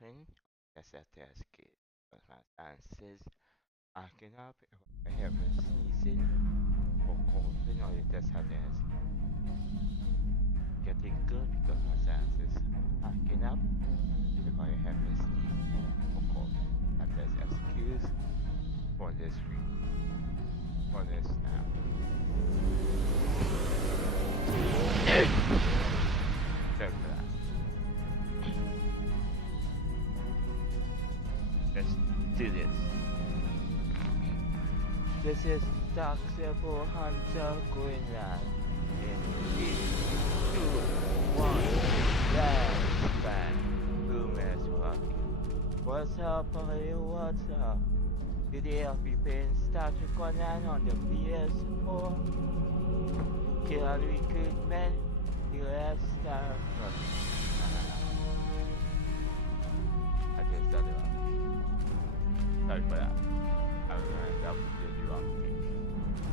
open. Yes, at the escape. But my answers acting up if I have a sneezing or coughing or you just have this getting good because my senses acting up if I have a sneezing or coughing. And there's excuse for this read, for this now. Sorry for that. Let's do this. This is taxable hunter Greenland. In 3, 2, 1, let's back. Boom is rocking. What's up, buddy? What's up? Today I'll be playing startrek on the ps4. Killer recruitment. US startrek. I just done it wrong. Sorry for that. I will end up with the wrong thing.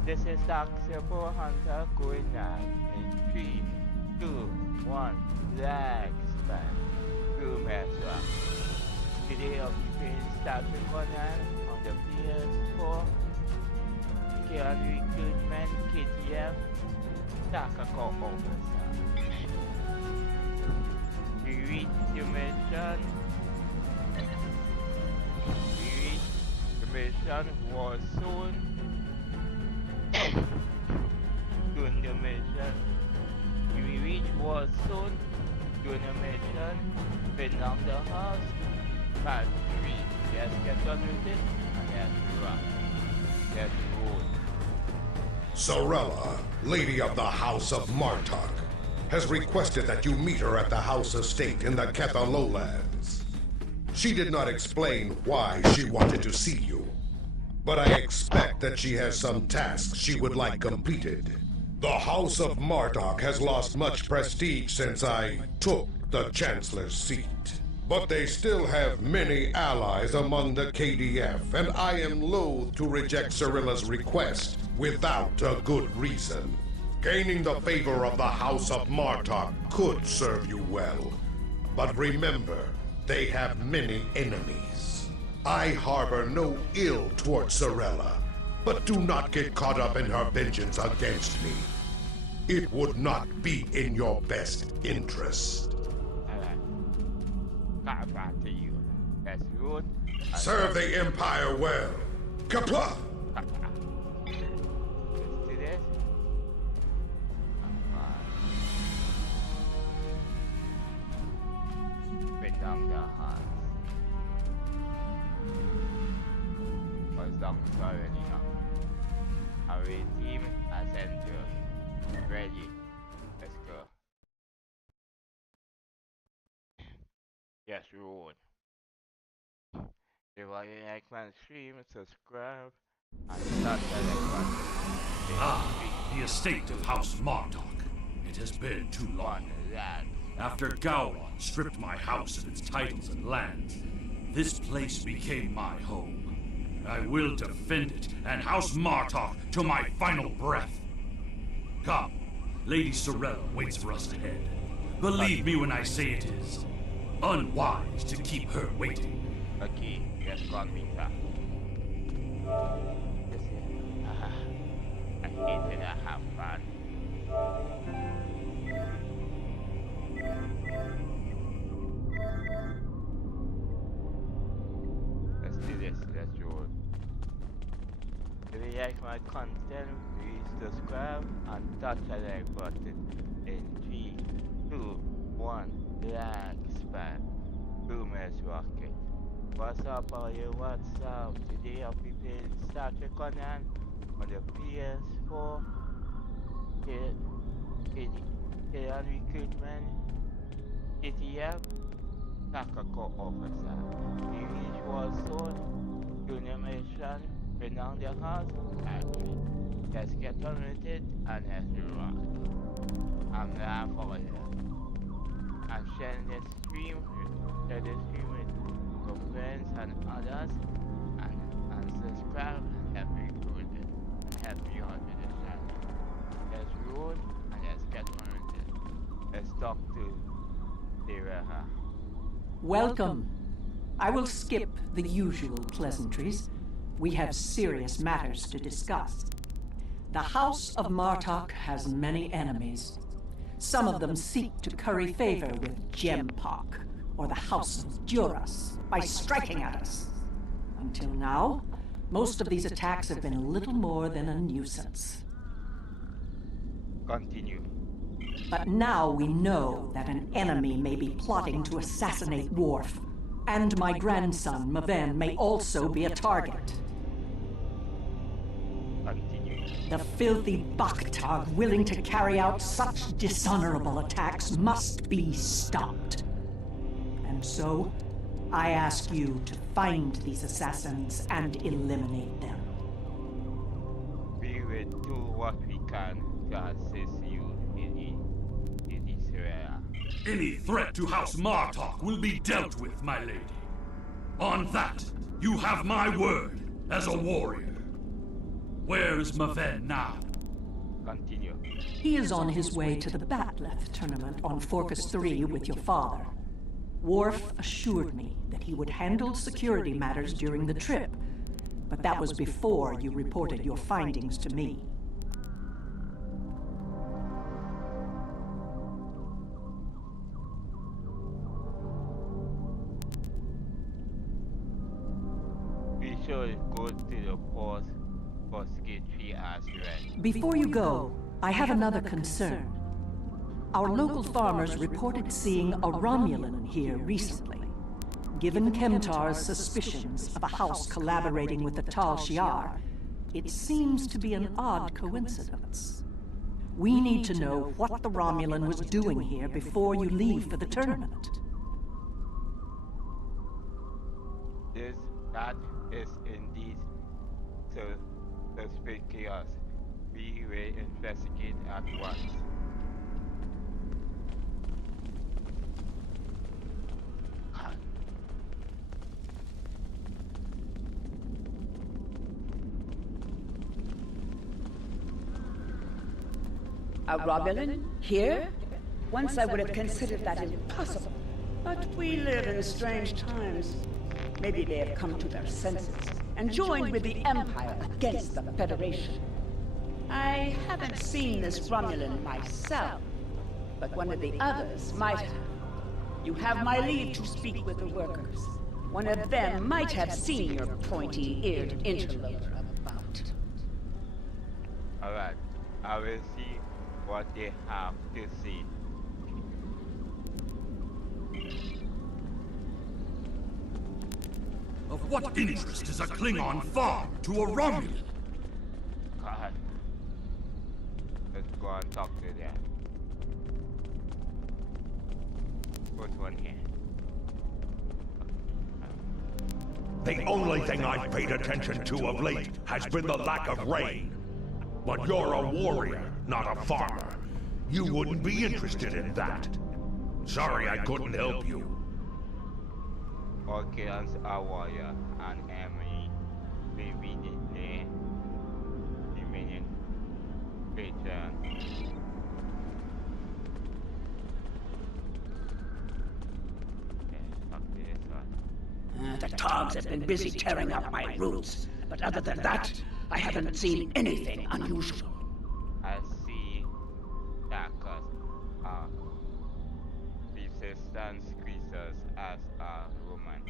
This is taxable hunter Greenland. In 3, 2, 1, let's back. Boom is rocking. Today I'll be playing startrek on the ps4. Killer recruitment KTF. Tacial officer. We reach the mission. We reach the mission warzone. Doing the mission. We reach warzone. Doing the mission. Been down the house. Part 3. Let's get on with it. And let's rock. Let's roll. Sorella, Lady of the House of Martok, has requested that you meet her at the House Estate in the Ketha Lowlands. She did not explain why she wanted to see you, but I expect that she has some tasks she would like completed. The House of Martok has lost much prestige since I took the Chancellor's seat. But they still have many allies among the KDF, and I am loath to reject Sorella's request without a good reason. Gaining the favor of the House of Martok could serve you well. But remember, they have many enemies. I harbor no ill towards Sorella, but do not get caught up in her vengeance against me. It would not be in your best interest. Back to you. That's good. Serve the Empire well. Kapla! Let's do this. Been down the heart. What's down sorry now? Our team has entered. Ready. Let's go. Yes, roll. If you like my stream, subscribe, and start the next one. The estate of House Martok. It has been too long. After Gowron stripped my house of its titles and lands, this place became my home. I will defend it and House Martok to my final breath. Come, Lady Sorella waits for us ahead. Believe me when I say it is unwise to keep her waiting. Okay, let's go on Mika. I hate it, I have fun. Let's do this, let's roll. If you like my content, please subscribe and touch the like button. In 3, 2, 1, like, spam. Boom is rocket. What's up, all you? What's up? Today I'll be playing startrek on the ps4. Killer recruitment. KTF. Tacial officer. We reach warzone. Junior mission. Bring down the house. Action. Let's get on with it and let's rock. I'm there for you. I'm sharing this stream with your friends and others and subscribe and help me grow it and help me out with the channel. Let's roll and let's get on with it. Let's talk to Sarah. Welcome I will skip the usual pleasantries. We have serious matters to discuss. The House of Martok has many enemies. Some of them seek to curry favor with Gempok, or the House of Duras, by striking at us. Until now, most of these attacks have been little more than a nuisance. Continue. But now we know that an enemy may be plotting to assassinate Worf, and my grandson, Maven, may also be a target. Continue. The filthy Baktag willing to carry out such dishonorable attacks must be stopped. And so, I ask you to find these assassins and eliminate them. We will do what we can to assist you in this area. Any threat to House Martok will be dealt with, my lady. On that, you have my word as a warrior. Where is Maven now? Continue. He is on his way to the Batleth tournament on Forcus 3 with your father. Worf assured me that he would handle security matters during the trip, but that was before you reported your findings to me. We should go to the post gate fee as well. Before you go, I have another concern. Our local farmers reported seeing a Romulan here recently. Given Kemtar's suspicions of a house collaborating with the Tal Shiar, it seems to be an odd coincidence. We need to know what the Romulan was doing here before you leave for the tournament. That is indeed so suspicious. We will investigate at once. A Romulan? Here? Once I would have considered that impossible. But we live in strange times. Maybe they have come to their senses and joined with the Empire against the Federation. I haven't seen this Romulan myself, but one of the others might have. You have my leave to speak with the workers. One of them might have seen your pointy-eared interloper about. Alright, I will see what they have to see. Of what interest is a Klingon farm to a Romulan? God. Let's go and talk to them. First one here. The only thing I've paid attention to of late has been the lack of rain. But you're a warrior, not a farmer. You wouldn't be interested in that. Sorry I couldn't help you. Okay, as a warrior and Emily, maybe the remaining patron. The Togs have been busy tearing up my roots, but other than that, I haven't seen anything unusual. I see Darkers are resistance creatures as a woman.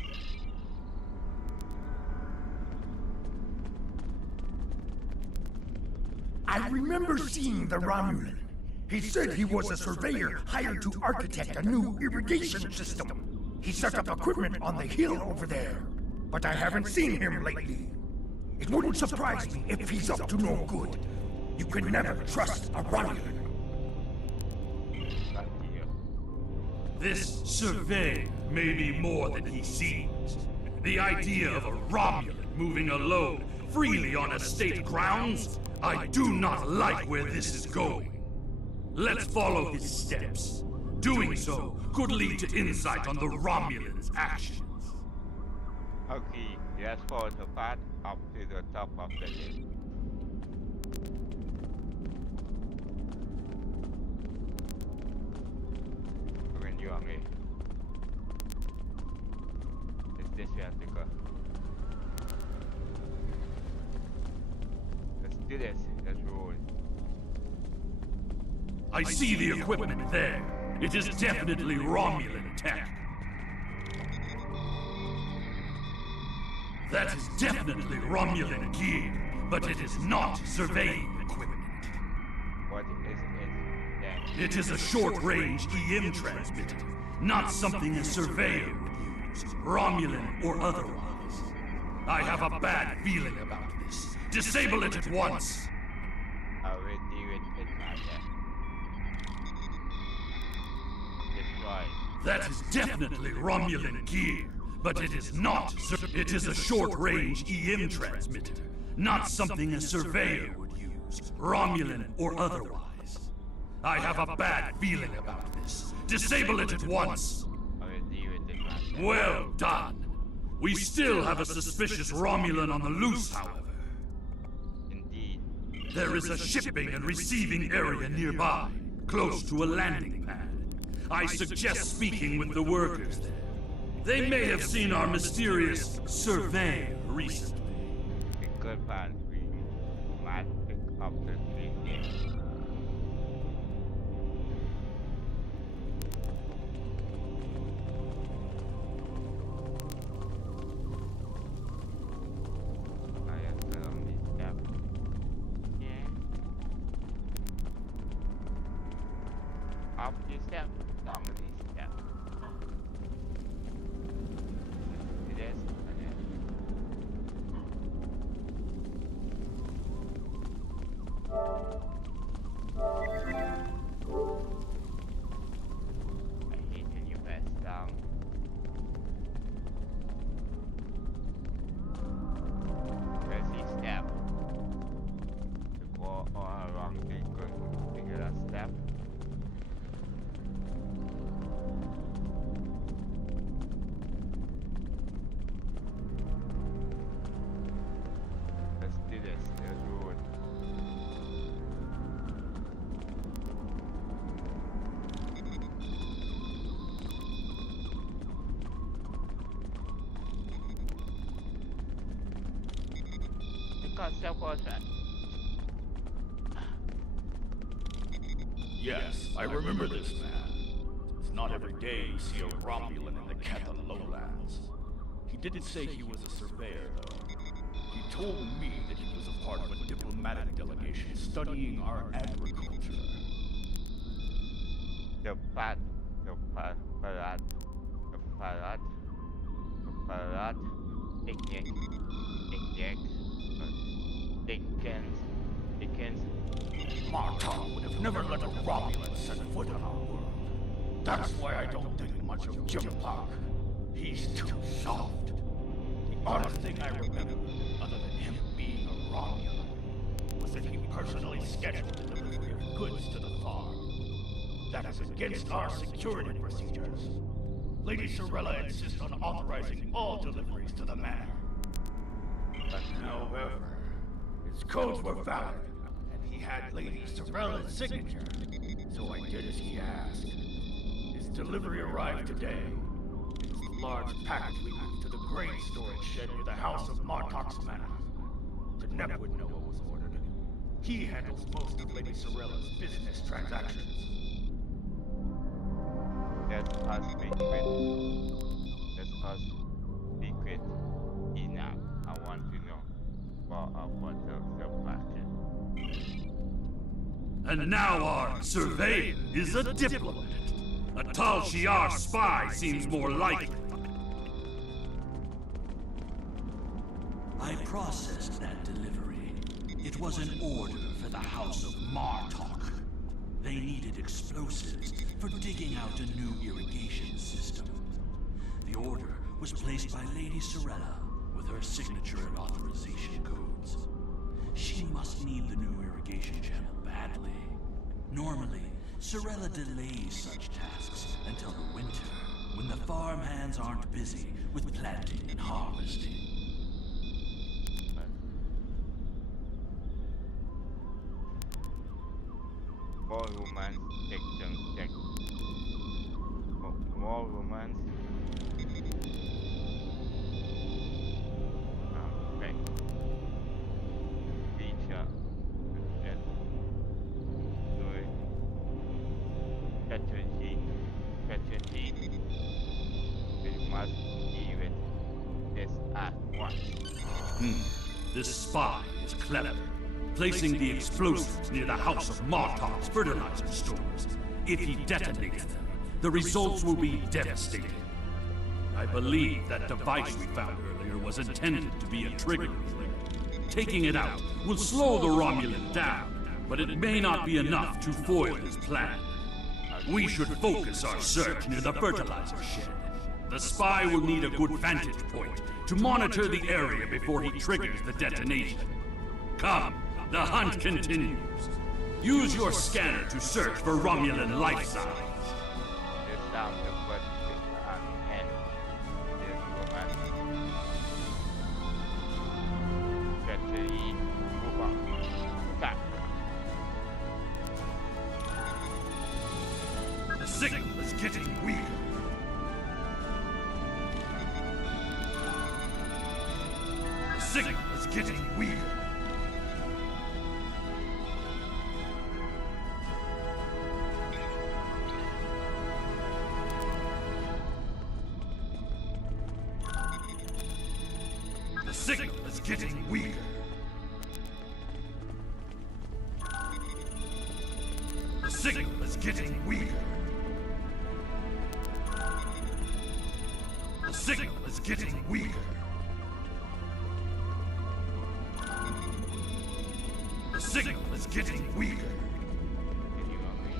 I remember seeing the Romulan. He said he was a surveyor hired to architect a new irrigation system. He set up equipment on the hill over there, but I haven't seen him lately. It wouldn't surprise me if he's up to no good. You can never trust a Romulan. This surveyor may be more than he seems. The idea of a Romulan moving alone freely on estate grounds? I do not like where this is going. Let's follow his steps. Doing so could lead to insight on the Romulan's actions. Okay, let's follow the path up to the top of the hill. When you are me. Is this have to go. Let's do this. Let's roll. I see the equipment there. It is definitely Romulan tech. That is definitely Romulan gear, but it is not surveying equipment. What is it then? It is a short-range EM transmitter, not something a surveyor would use, Romulan or otherwise. I have a bad feeling about this. Disable it at once! I will do it in my head. Destroy. That is definitely Romulan gear, but it is not. It is a short-range EM transmitter, not something a surveyor would use, Romulan or otherwise. I have a bad feeling about this. Disable it at once! I will do it in my head. Well done. We still have a suspicious Romulan on the loose, however. Indeed. There is a shipping and receiving area nearby, close to a landing pad. I suggest speaking with the workers there. They may have seen our mysterious surveyor recently. A good plan. We might pick up the thing. I have to on this step. Yeah. Up this step. Down this step. Do this. And then. I hate when you press down. Press each step. To go all around the good regular step. Let's do this. Let's roll it. Because self-portrait. Yes, I remember this man. It's not every day you see a Romulan in the Keta lowlands. He didn't say he was a surveyor, though. He told me that he was a part of a diplomatic delegation studying our agriculture. The parat, the parat, Dickens. Martok would have never let a Romulan set foot on our world. That's why I don't think much of Jim Park. He's too soft. The only thing I remember, other than him being a Romulan, was that he personally scheduled the delivery of goods to the farm. That is against our security procedures. Lady Sorella insists on authorizing all deliveries to the manor. However, his codes were valid, and he had Lady Sorella's signature, so I did as he asked. His delivery arrived today. It was a large package we moved to the grain storage shed near the house of Martok's manor. Deneb would know what was ordered. He handles most of Lady Sorella's business transactions. Let us be quit. Let us be quit. Enough. I want to know what the packet. And now our surveyor is a diplomat. A Tal Shiar spy seems more likely. I processed that delivery. It was an order for the House of Martok. They needed explosives for digging out a new irrigation system. The order was placed by Lady Sorella with her signature and authorization codes. She must need the new irrigation channel badly. Normally, Sorella delays such tasks until the winter, when the farm hands aren't busy with planting and harvesting. More romance, check. More romance. This spy is clever, placing the explosives near the House of Martok's fertilizer stores. If he detonates them, the results will be devastating. I believe that device we found earlier was intended to be a trigger relay. Taking it out will slow the Romulan down, but it may not be enough to foil his plan. We should focus our search near the fertilizer shed. The spy will need a good vantage point to monitor the area before he triggers the detonation. Come, the hunt continues. Use your scanner to search for Romulan life signs. It's time to put an end to this romance. Especially move on. Stop. The signal is getting weaker. The signal is getting weaker. The signal is getting weaker. The signal is getting weaker. The signal is getting weaker. The signal is getting weaker. Can you agree?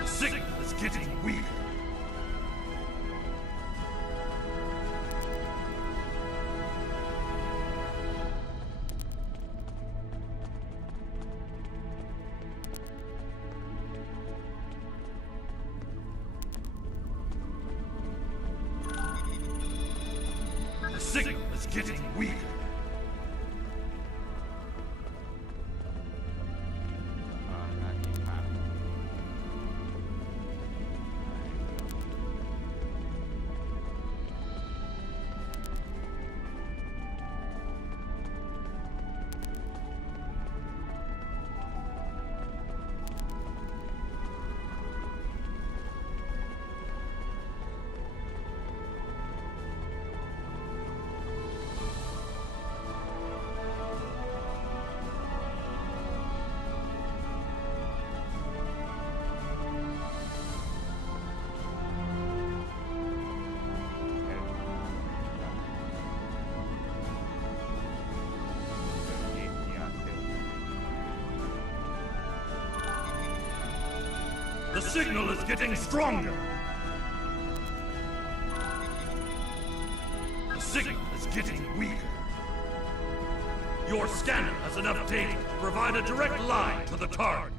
The signal is getting weaker. The signal is getting weaker. Nothing happened. The signal is getting stronger. The signal is getting weaker. Your scanner has enough data to provide a direct line to the target.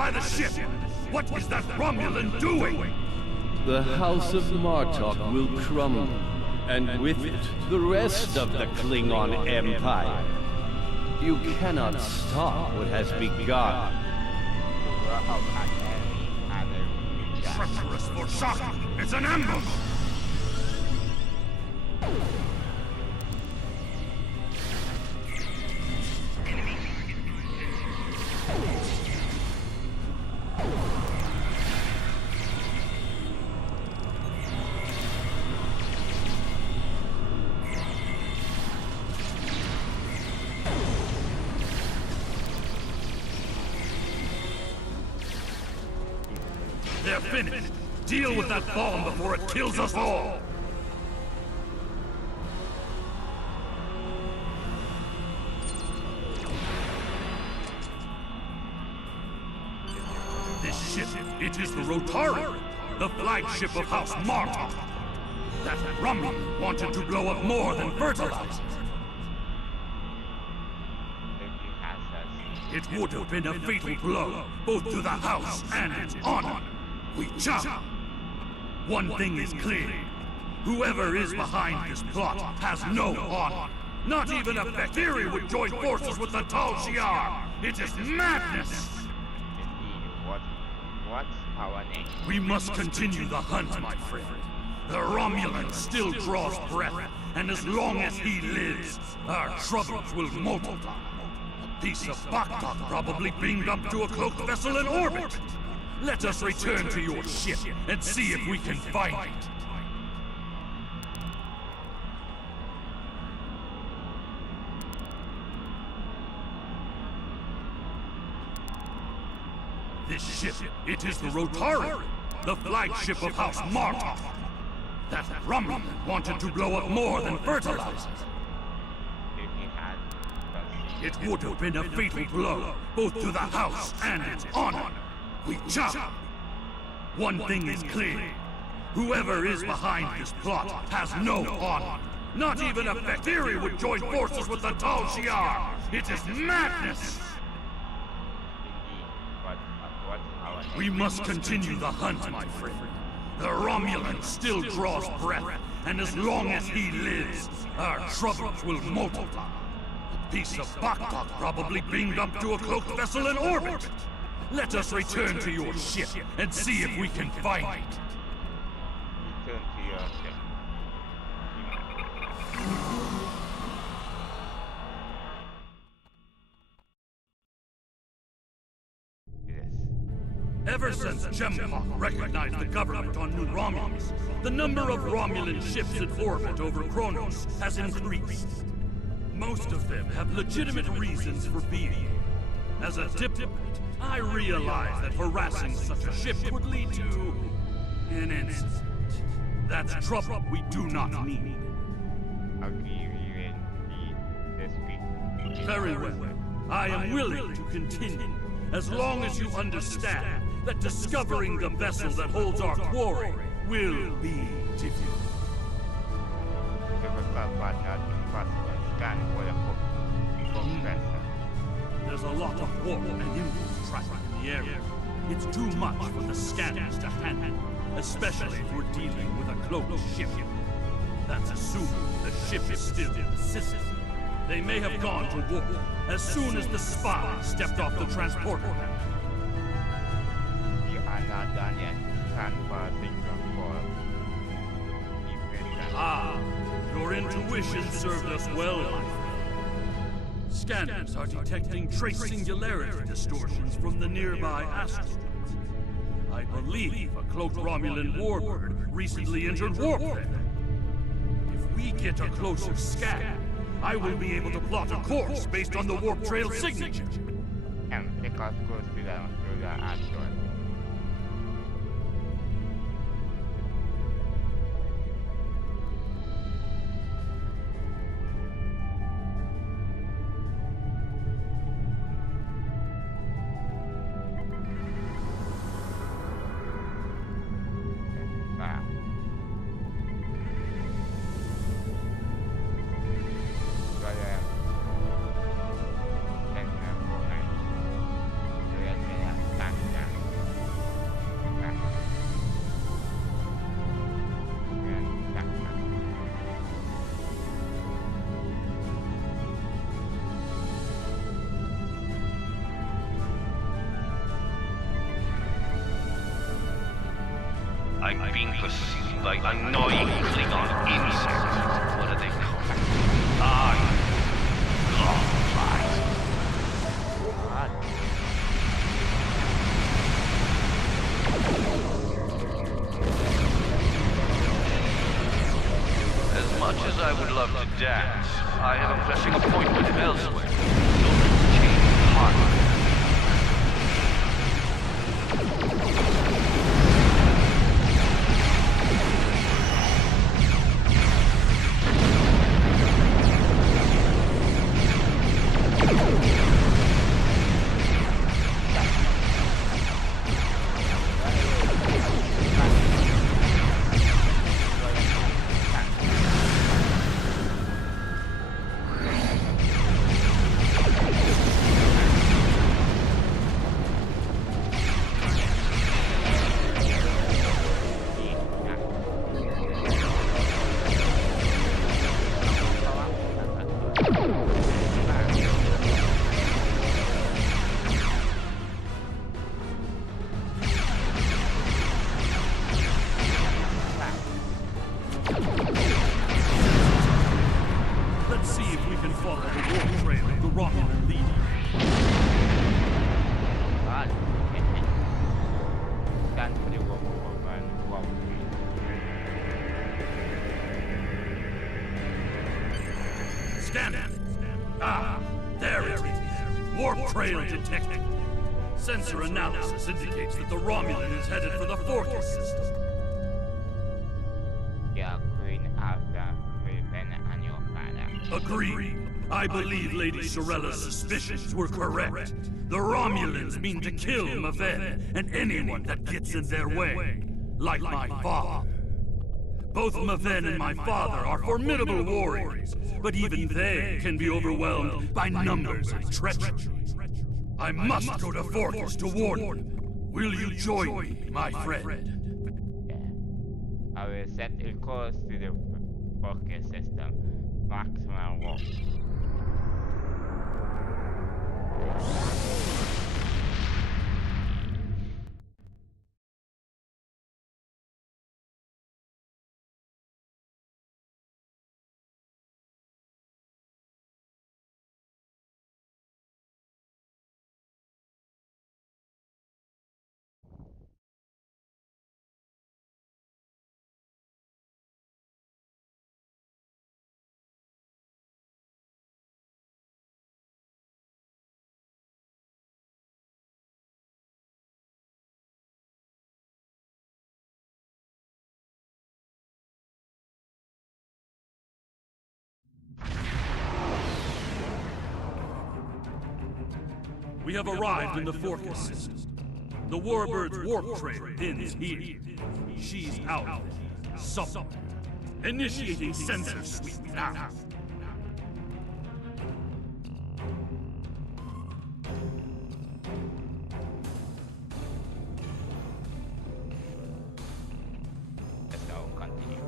by the ship! What is that Romulan doing? The House of Martok will crumble, and with it, the rest of the Klingon Empire. You cannot stop what has begun. Treacherous for shock! It's an ambush! They're finished! Deal with that bomb before it kills us all! This ship, it is the Rotari, the flagship of House Martok. That Romulan wanted to blow up more than fertilizer. It would have been a fatal blow, both to the House and its honor. We jump. One thing is clear. Whoever is behind this plot has no honor. Not even a Fekiri would join forces with the tacial. It is madness! What's our name? We must continue the hunt, my friend. The Romulan still draws breath, and as long as he lives, our troubles will multiply. A piece of Baktak probably beamed up to a cloaked vessel in orbit. Let us return to your ship and see if we can find it. This ship, it is the Rotari, the flagship of House Martok. That Romulan wanted to blow up more than fertilizer. It would have been a fatal blow, both to the House and its honor. We jump. One thing is clear. Whoever is behind this plot has no honor. Not even a Fekiri would join forces with the tacial. It is madness! We must continue the hunt, my friend. The Romulan still draws breath, and as long as he lives, our troubles will multiply. A piece of Baktak probably beamed up to a cloaked vessel in orbit. Let us return to your ship and see if we can find it. Return to your ship. Yes. Ever since Jempak recognized the government on New Romulus, the number of Romulan ships in orbit over Kronos has increased. Most of them have legitimate reasons for being here. As a diplomat, I realize that harassing such a ship would lead to an incident. That's trouble we do not need. Very well. I am willing to continue, as long as you understand that discovering the vessel that holds our quarry will be difficult. There's a lot of warp and influence traffic in the area. It's too much for the scanners to handle, especially if we're dealing with a cloaked ship. That's assuming the ship is still in the system. They may have gone to warp as soon as the spy stepped off the transporter. We are not done yet. Stand for signal for evasion. Ah, your intuition served us well, my friend. Scanners are detecting trace singularity distortions from the nearby asteroids. I believe a cloaked Romulan warbird recently entered warp there. If we get a closer scan, I will be able to plot a course based on the warp trail signature. And take us close to the asteroid. I'm being pursued by annoying Klingon insects. What are they called? Flies. As much as I would love to dance, I have a pressing appointment elsewhere. Don't change heart. Sensor analysis indicates that the Romulan is headed for the Fortress system. Yeah, Queen after Raven and your father. Agreed. I believe Lady Shorella's suspicions were correct. The Romulans mean to kill Maven and anyone that gets in their way. Like my father. Both Maven and my father are formidable warriors, but even they can be overwhelmed by numbers and treachery. I must go to Fortress to warn them. Will you join me, my friend? Yeah. I will set a course to the Fortress system. Maximum warp. We have arrived in the Fortress system. The Warbird's warp trail ends here. She's out there, somewhere. Initiating sensor sweep now. Let's go, continue.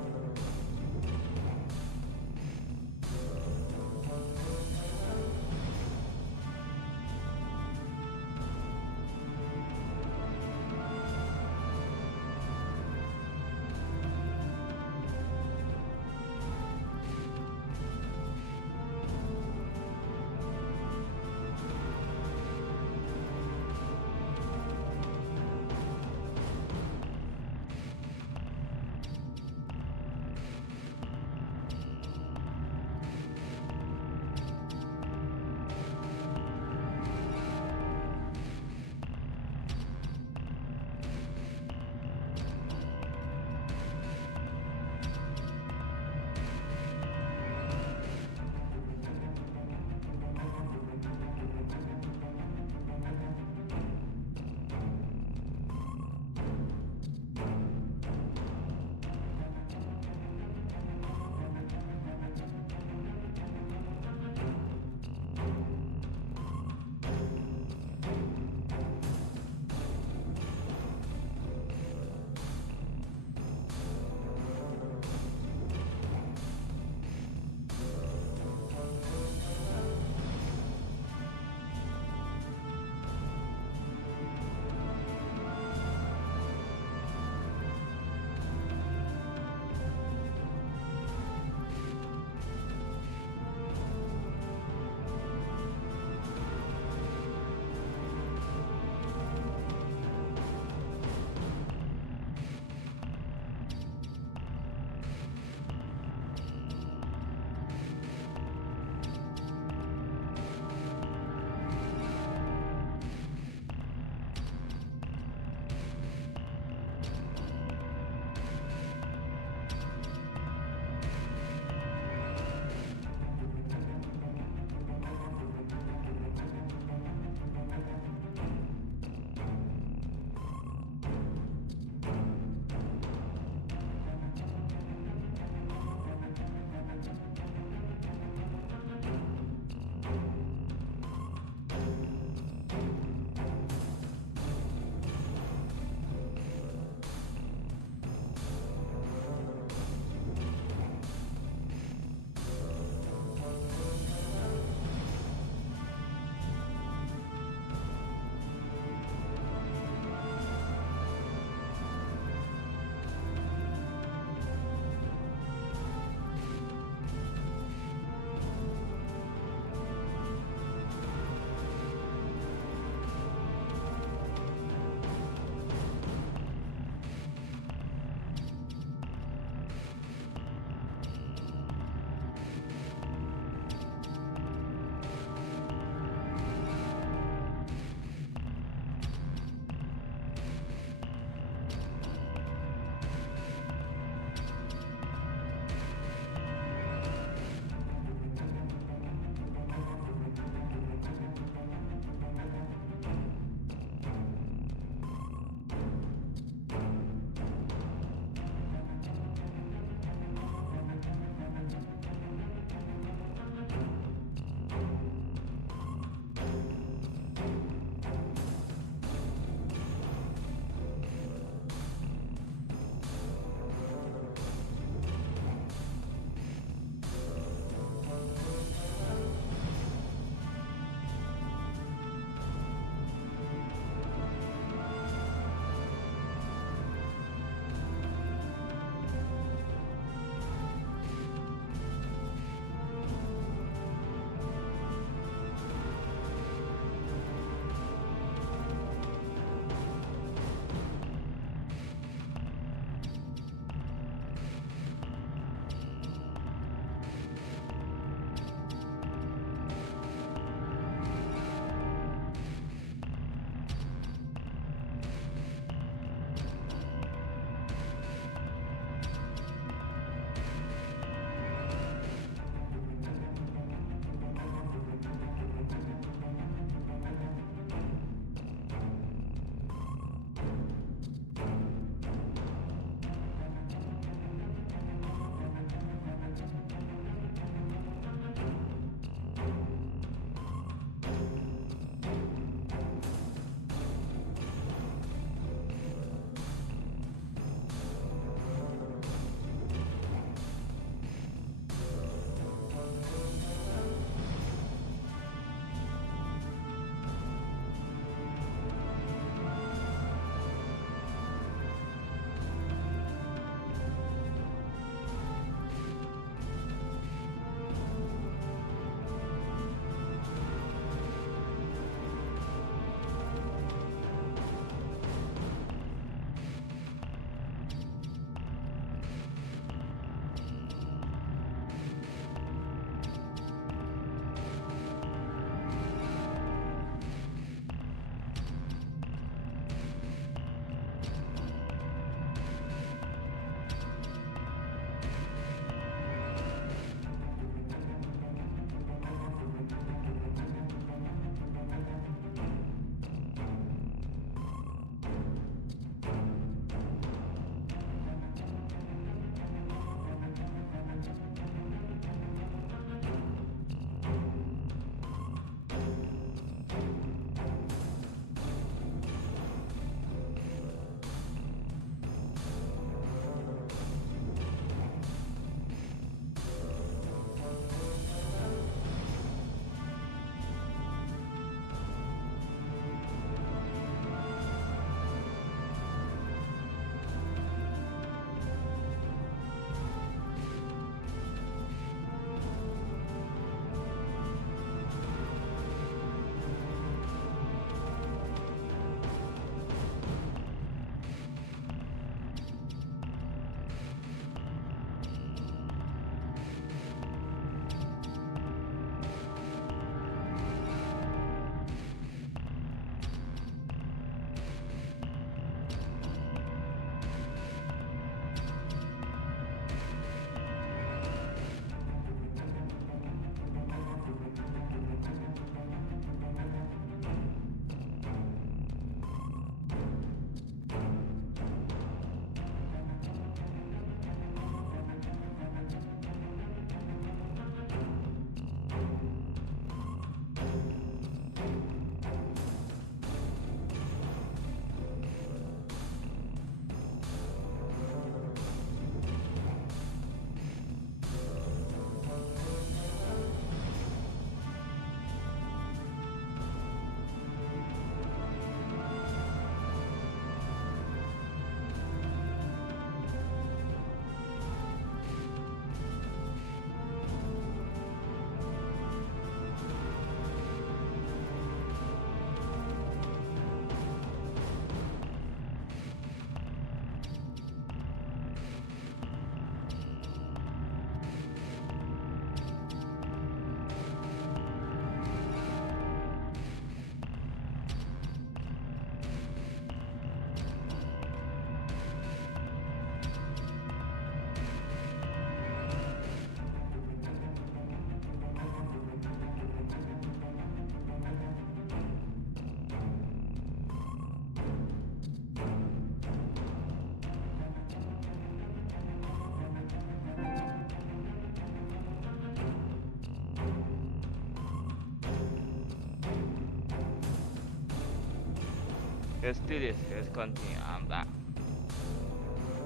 Let's do this. Let's continue. I'm back.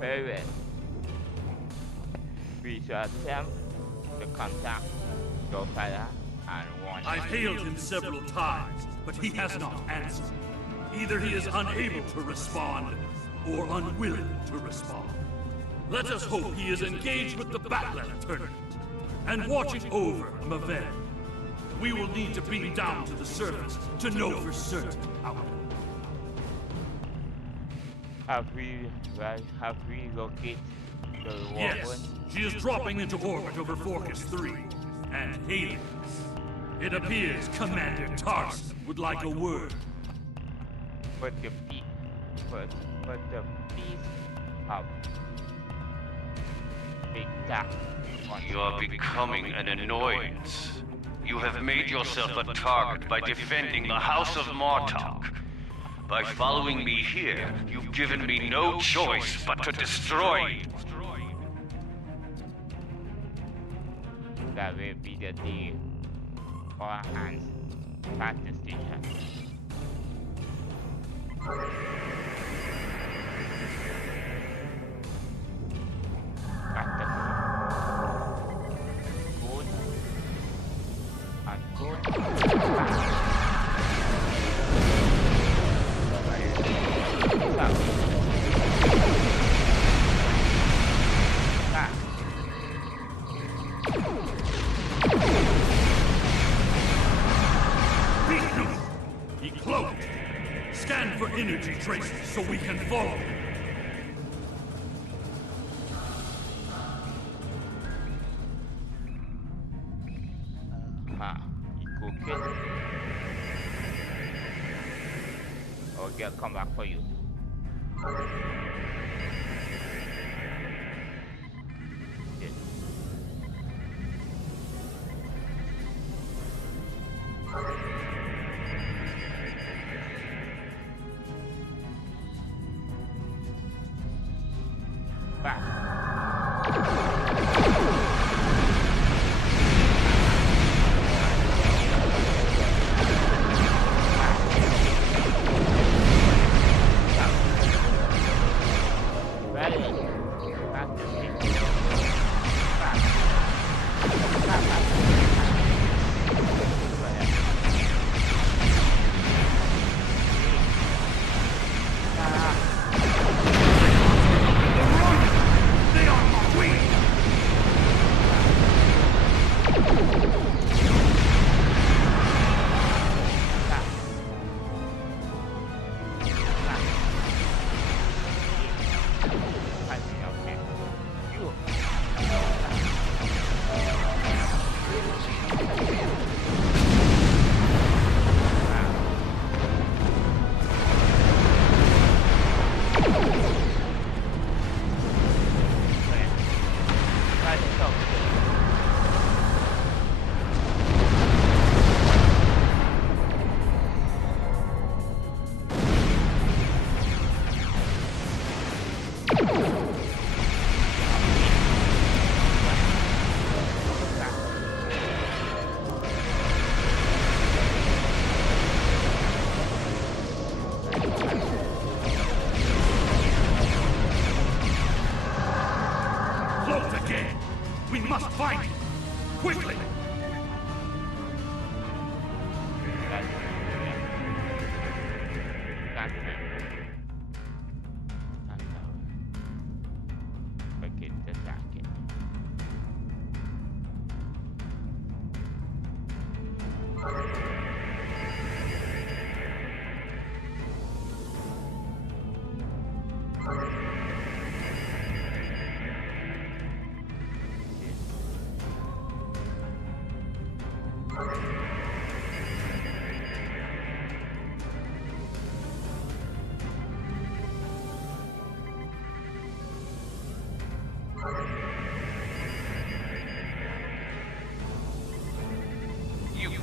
Very well. We shall attempt to contact your father and warn him. I've hailed him several times, but he has not answered. Either he is unable to respond, or unwilling to respond. Let us hope he is engaged with the Batland tournament, and watching over Maven. We will need to beam down to the surface to know for certain how. Have we located the warzone? Yes, she is dropping into orbit over Forcus 3 and hailing us. It appears Commander Tarsem would like a word. But the piece of big tack on You are becoming an annoyance. You have made yourself a target by defending the House of Martok. By following me here, you've given me no choice but to destroy you. That will be the day all hands at the station. At the good and good. He cloaked. Scan for energy traces so we can follow him. You cook it. Okay, I'll come back for you. Yes.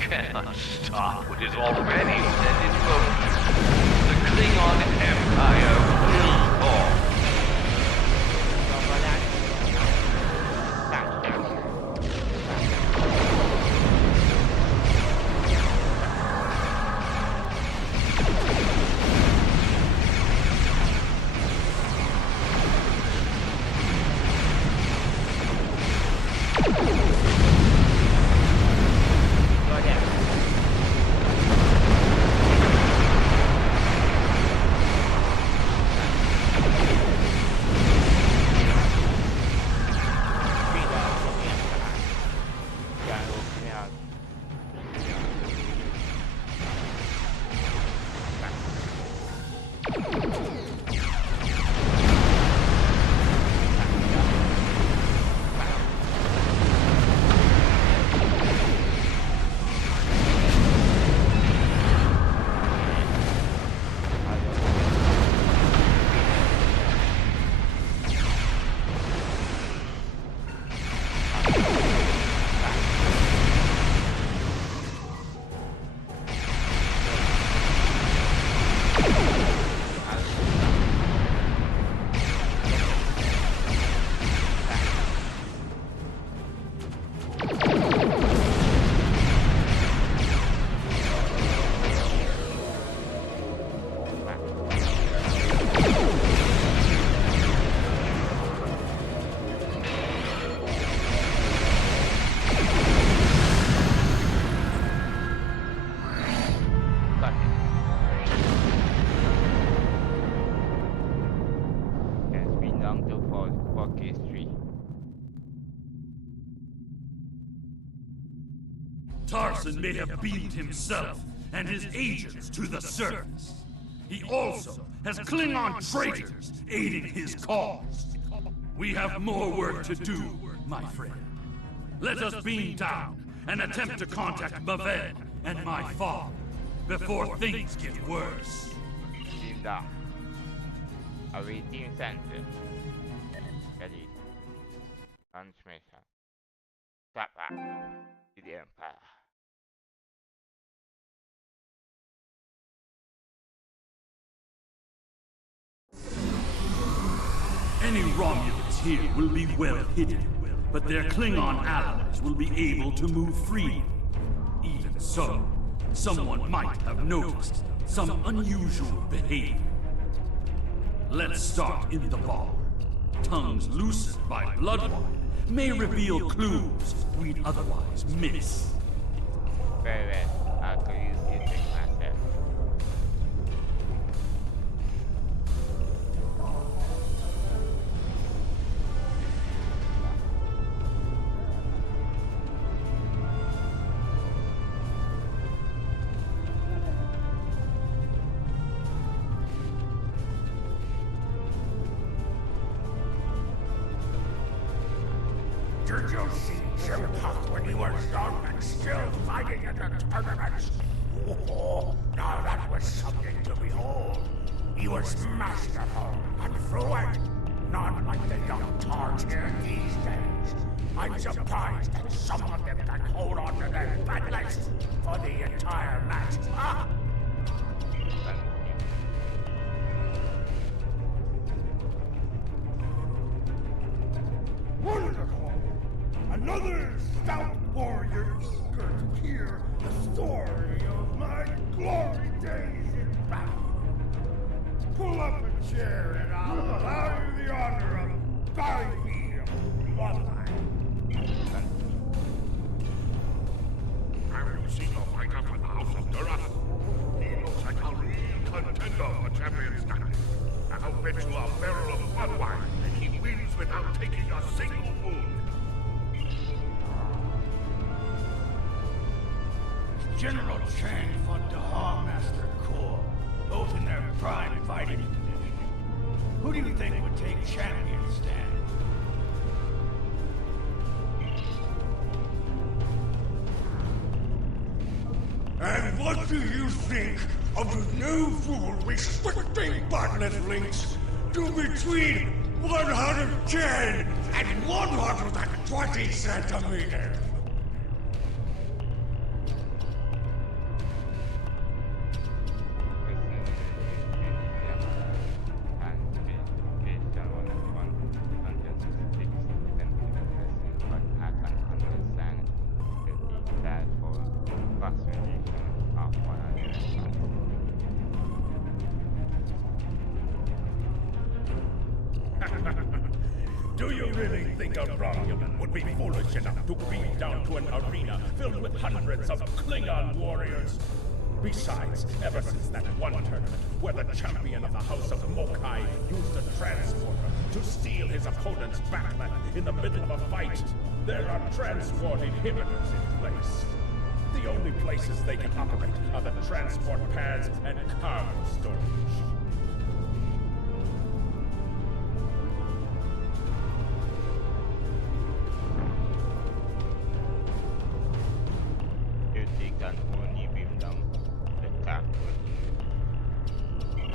Cannot stop what is already set in motion. The Klingon Empire will fall. ps3. Tarson may have beamed himself and his agents to the surface. He also has Klingon traitors aiding his cause. We have more work to do, my friend. Let us beam down and attempt to contact Maven and my father before things get worse. Beam down. Awaiting center. Ready. Transmission. Tap back to the Empire. Any Romulans here will be well hidden, but their Klingon allies will be able to move freely. Even so, someone might have noticed some unusual behavior. Let's start in the bar. Tongues loosened by blood wine may reveal clues we'd otherwise miss. Very well. I could use it myself. Did you see Jim Puck when he was young and still fighting in the tournaments? Oh, now that was something to behold. He was masterful and fluent, not like the young tards here these days. I'm surprised that some of them can hold on to their badlets for the entire match. Huh? Wonderful! Another stout warrior eager to hear the story of my glory days in battle. Pull up a chair and I'll allow you the honor of bowing me one time. Have you seen a fighter for the House of Duras? He looks like a real contender for champion status. I'll bet you a barrel of blood wine that he wins without taking a single wound. General Chang fought the Hall Master Corps, both in their prime fighting condition. Who do you think would take champion stand? And what do you think of the new rule restricting botnet links to between 110 and 120 centimeters? Do you really think a Romulan would be foolish enough to beam down to an arena filled with hundreds of Klingon warriors? Besides, ever since that one tournament where the champion of the House of Mokai used a transporter to steal his opponent's backlet in the middle of a fight, there are transport inhibitors in place. The only places they can operate are the transport pads and cargo storage.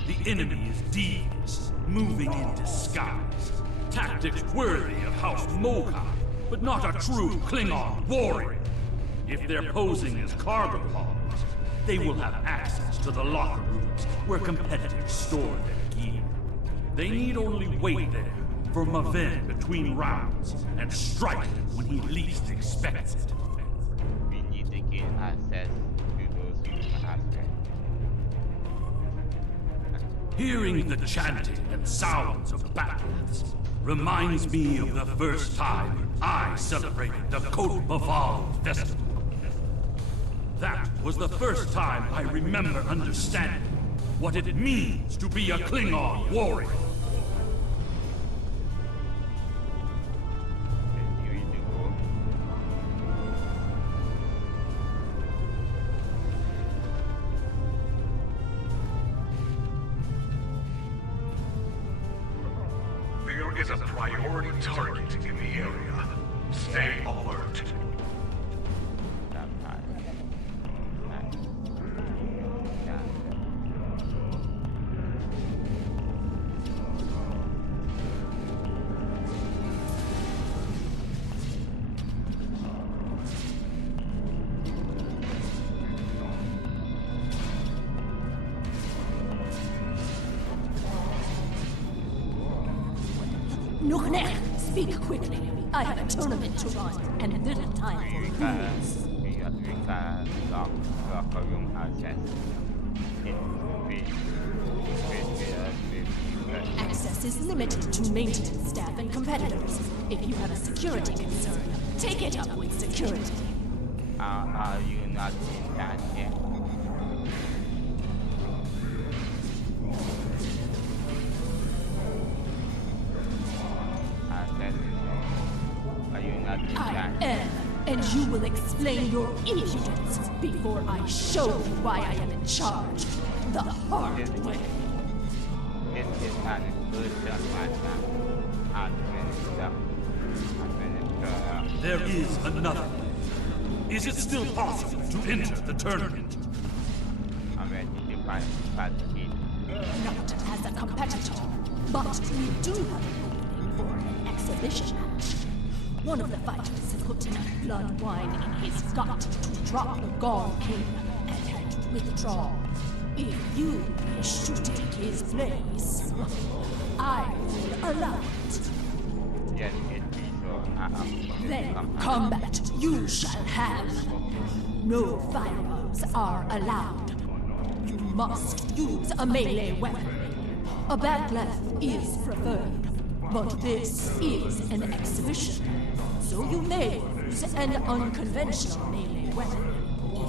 The enemy is devious, moving in disguise. Tactics worthy of House Mokai, but not a true Klingon warrior. If they're posing as cargo haulers, they will have access to the locker rooms where competitors store their gear. They need only wait there for Maven between rounds and strike when he least expects it. We need to gain access to those human aspects. Hearing the chanting and sounds of battles reminds me of the first time I celebrated the Côte Maval Festival. That was the first time I remember understanding what it means to be a Klingon warrior. is a priority target in the area. Stay alert. Nuchner, speak quickly. I have a tournament to run and little time for fools. Access is limited to maintenance staff and competitors. If you have a security concern, take it up with security. Are you not in that yet? I am, and you will explain your impudence before I show you why I am in charge. The hard way. This is an illusion, Master. Administrator. There is another way. Is it still possible to enter the tournament? I'm ready to find it. Not as a competitor, but we do have an opening for an exhibition match. One of the fighters has put enough blood wine in his gut to drop the Gall King and had to withdraw. If you wish to take his place, I will allow it. Yes, it is so. Then combat you shall have. No firearms are allowed. You must use a melee weapon. A backlash is preferred, but this is an exhibition, so you may use an unconventional melee weapon if you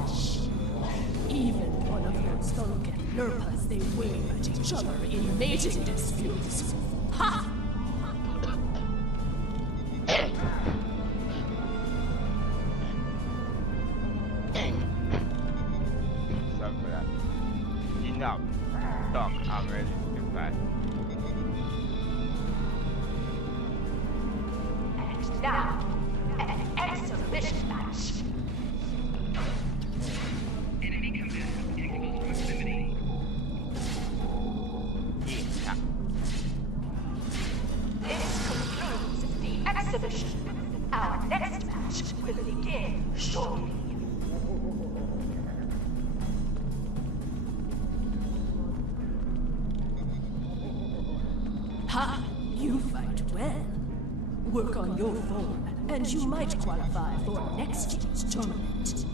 wish. Even one of those Vulcan lurpas they wave at each other in mating disputes. Ha! Enough. Talk, I'm ready to fight. And now, an exhibition match. Enemy command in close proximity. Yeah. This concludes the exhibition. Our next match will begin shortly. Ha! You fight well. Work on your form, and you might qualify for next year's tournament.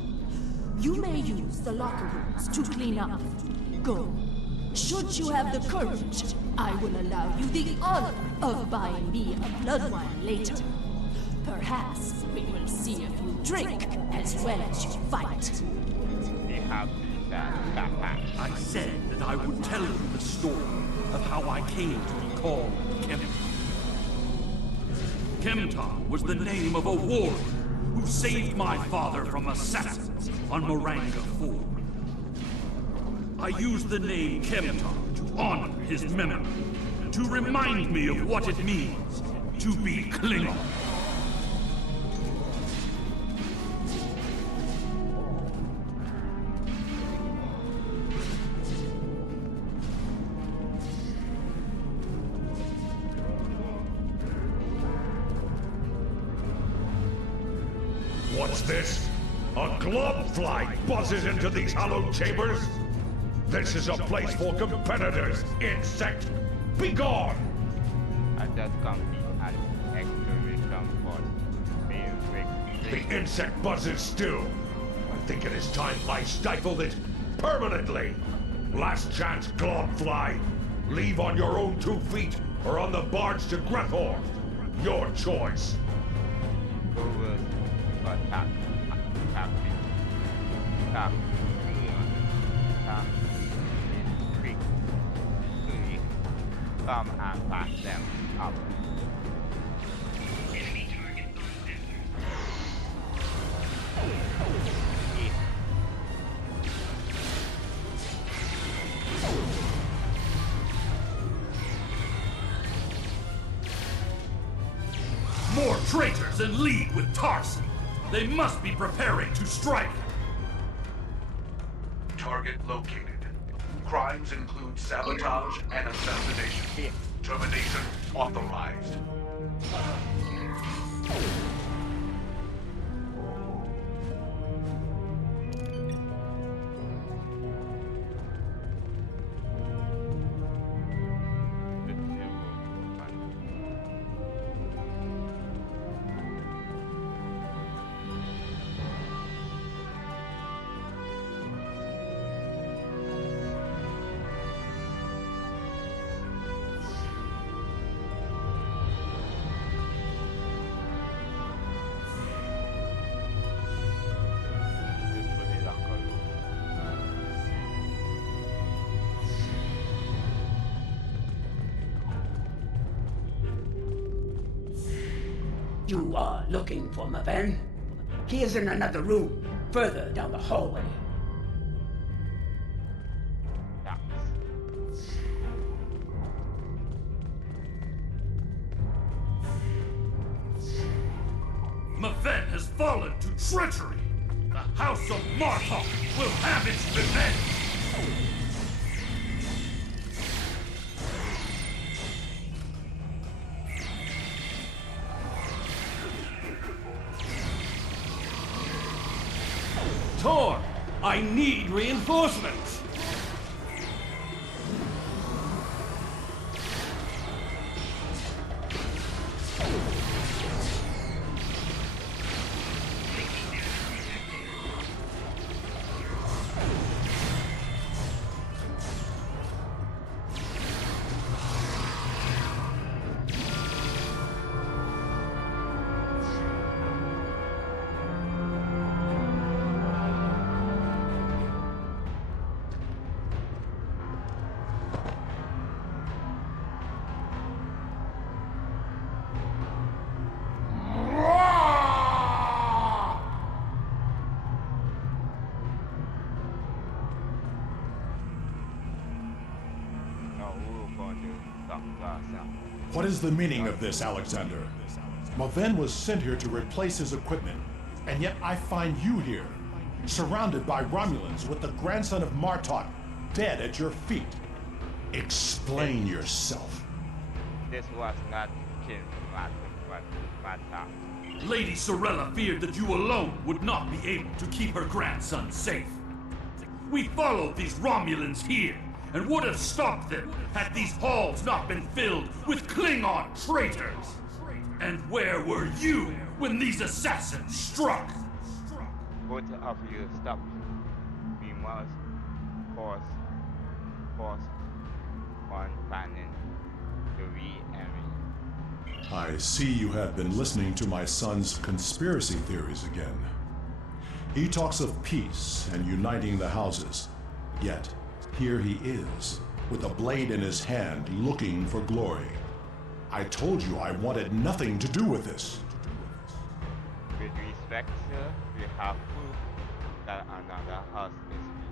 You may use the locker rooms to clean up. Go. Should you have the courage, I will allow you the honor of buying me a blood wine later. Perhaps we will see if you drink as well as you fight. We have that. I said that I would tell you the story of how I came to be called Kemtar. Kemtar was the name of a warrior who saved my father from assassins on Moranga 4. I used the name Kemtar to honor his memory, to remind me of what it means to be Klingon. What's this? A globfly buzzes into these hallowed chambers? This is a place for competitors, insect! Be gone! I just complete an exclamation for The insect buzzes still. I think it is time I stifled it permanently. Last chance, globfly. Leave on your own 2 feet or on the barge to Grethor. Your choice. Who will attack? Come and back them up. Enemy target on center. more traitors in league with Tarson. They must be preparing to strike. Target located. Crimes include sabotage and assassination. Termination authorized. You are looking for Maven? He is in another room, further down the hallway. Maven has fallen to treachery. The House of Martok will have its revenge. Tor, I need reinforcements. What is the meaning of this, Alexander? Maven was sent here to replace his equipment, and yet I find you here, surrounded by Romulans with the grandson of Martok dead at your feet. Explain yourself. This was not King Martok. Lady Sorella feared that you alone would not be able to keep her grandson safe. We followed these Romulans here, and would have stopped them had these halls not been filled with Klingon traitors. And where were you when these assassins struck? Both of you stop. We must force on planning to re-enemy. I see you have been listening to my son's conspiracy theories again. He talks of peace and uniting the houses, yet here he is, with a blade in his hand, looking for glory. I told you I wanted nothing to do with this. With respect, sir, we have proof that another house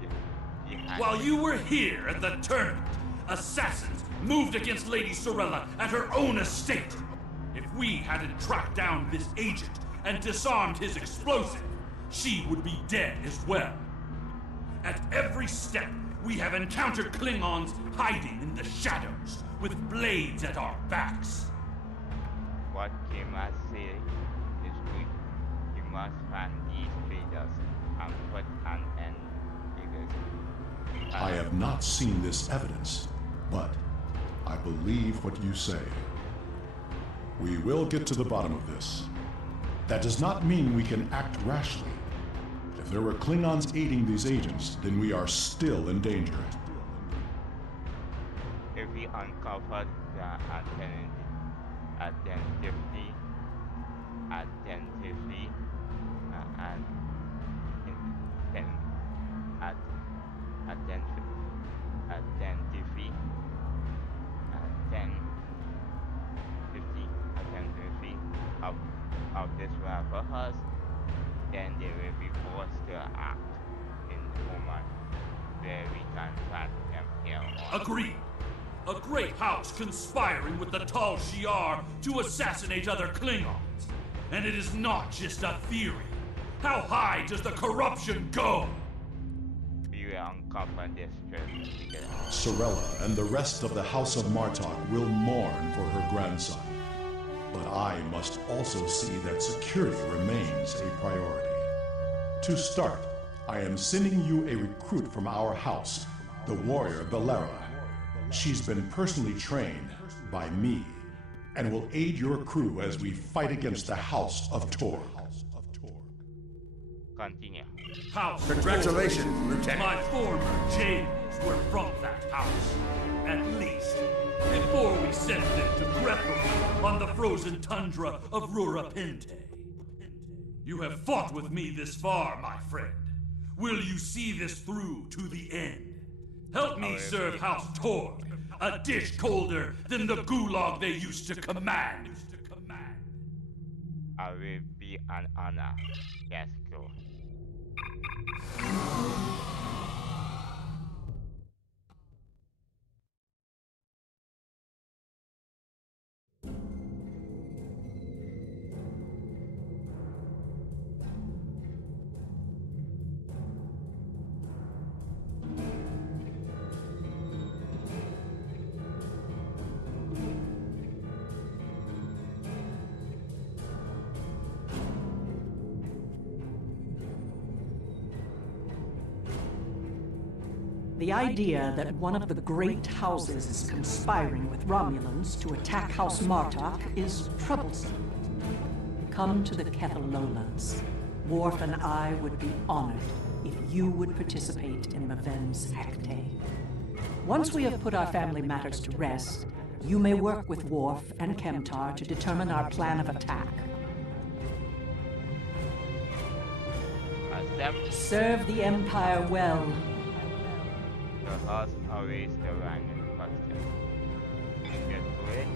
is behind. While you were here at the tournament, assassins moved against Lady Sorella at her own estate. If we hadn't tracked down this agent and disarmed his explosive, she would be dead as well. At every step, we have encountered Klingons hiding in the shadows, with blades at our backs. What Kim must say is good. You must find these leaders and put an end to this. I have not seen this evidence, but I believe what you say. We will get to the bottom of this. That does not mean we can act rashly. If there were Klingons aiding these agents, then we are still in danger. If we uncover the identity, of this rapper has, then they will be forced to act in the moment where we can track them here. Agreed. A great house conspiring with the Tal Shiar to assassinate other Klingons. And it is not just a theory. How high does the corruption go? You uncover this truth. Sorella and the rest of the House of Martok will mourn for her grandson. But I must also see that security remains a priority. To start, I am sending you a recruit from our house, the warrior Valera. She's been personally trained by me and will aid your crew as we fight against the House of Torg. Continue. House Congratulations, Torg. Lieutenant. My former jailers were from that house. At least, before we sent them to Greco on the frozen tundra of Rurapente. You have fought with me this far, my friend. Will you see this through to the end? Help me serve House Torg, a dish colder than the gulag they used to command. I will be an honor. Yes, go. The idea that one of the great houses is conspiring with Romulans to attack House Martok is troublesome. Come to the Kethel Lowlands. Worf and I would be honored if you would participate in Maven's Hecate. Once we have put our family matters to rest, you may work with Worf and Kemtar to determine our plan of attack. Serve the Empire well. The house always the random question. Get to it.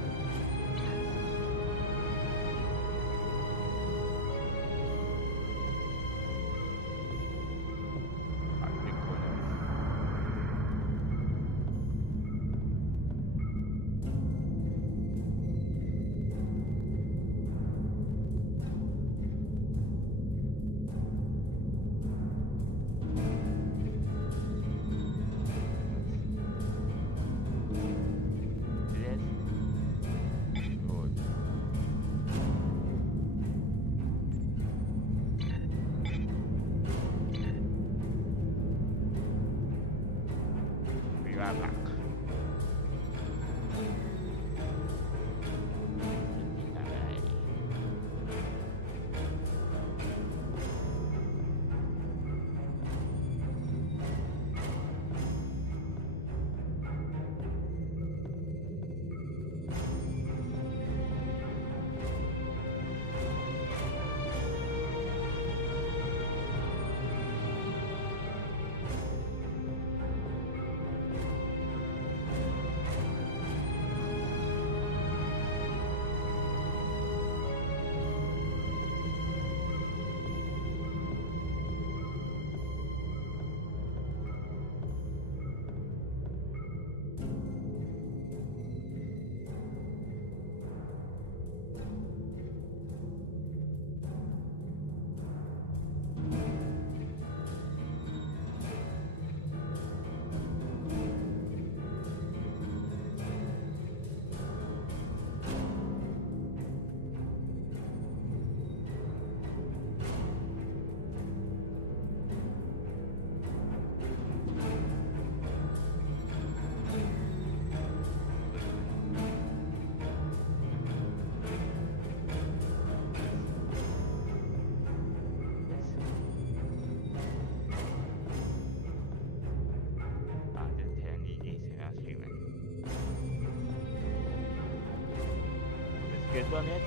Get on it.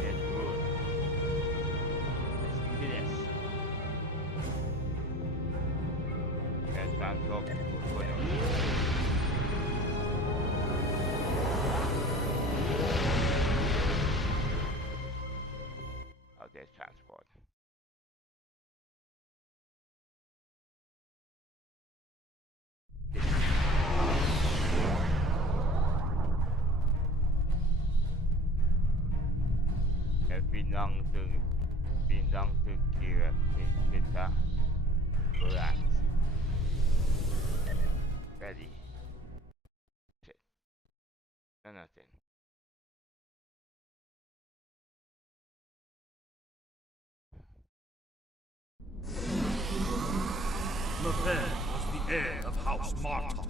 Get good. Let's do this. Let's transport. Okay, transport. belong to Kira Kita. Relax. Ready. Shit. No, nothing. Leven was the heir of House Martok.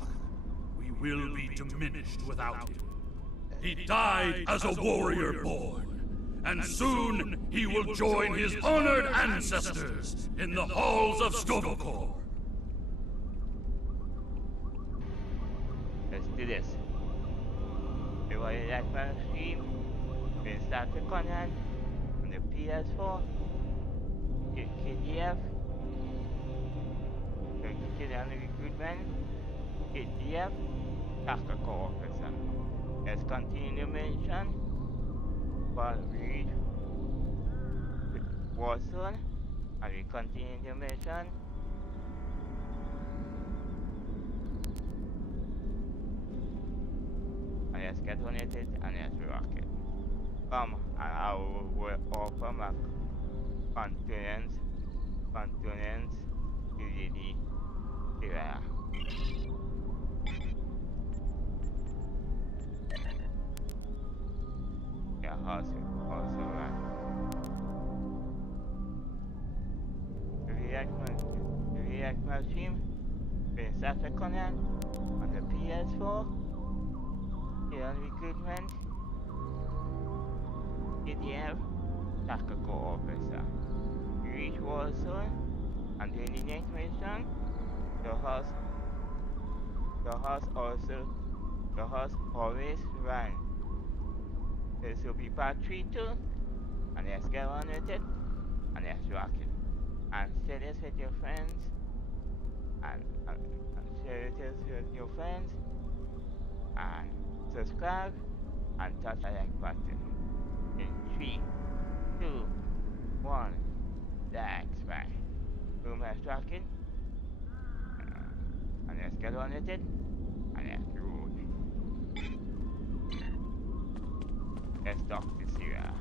We will be diminished without him. He died as a warrior born, and soon he will join his honored ancestors in the halls of Stovokor. Let's do this. Everybody like my stream? Been startrek on the ps4. Get KDF. Get on the recruitment. KDF. Tactical officer. Let's continue the mission. But we reach warzone and we continue the mission. And let's get on it and let's rock it. I will offer my continuance to the area. Yeah, also right. The react machine been startrek on the ps4. Here on recruitment. KDF tactical officer. We reach warzone and during the next mission, the house always run. This will be part 3-2, and let's get on with it, and let's rock it. And share this with your friends, and share this with your friends, and subscribe, and touch the like button. In 3, 2, 1, that's right. Boom, let's rock it, and let's get on with it, and let's roll it. Let's talk to Sierra.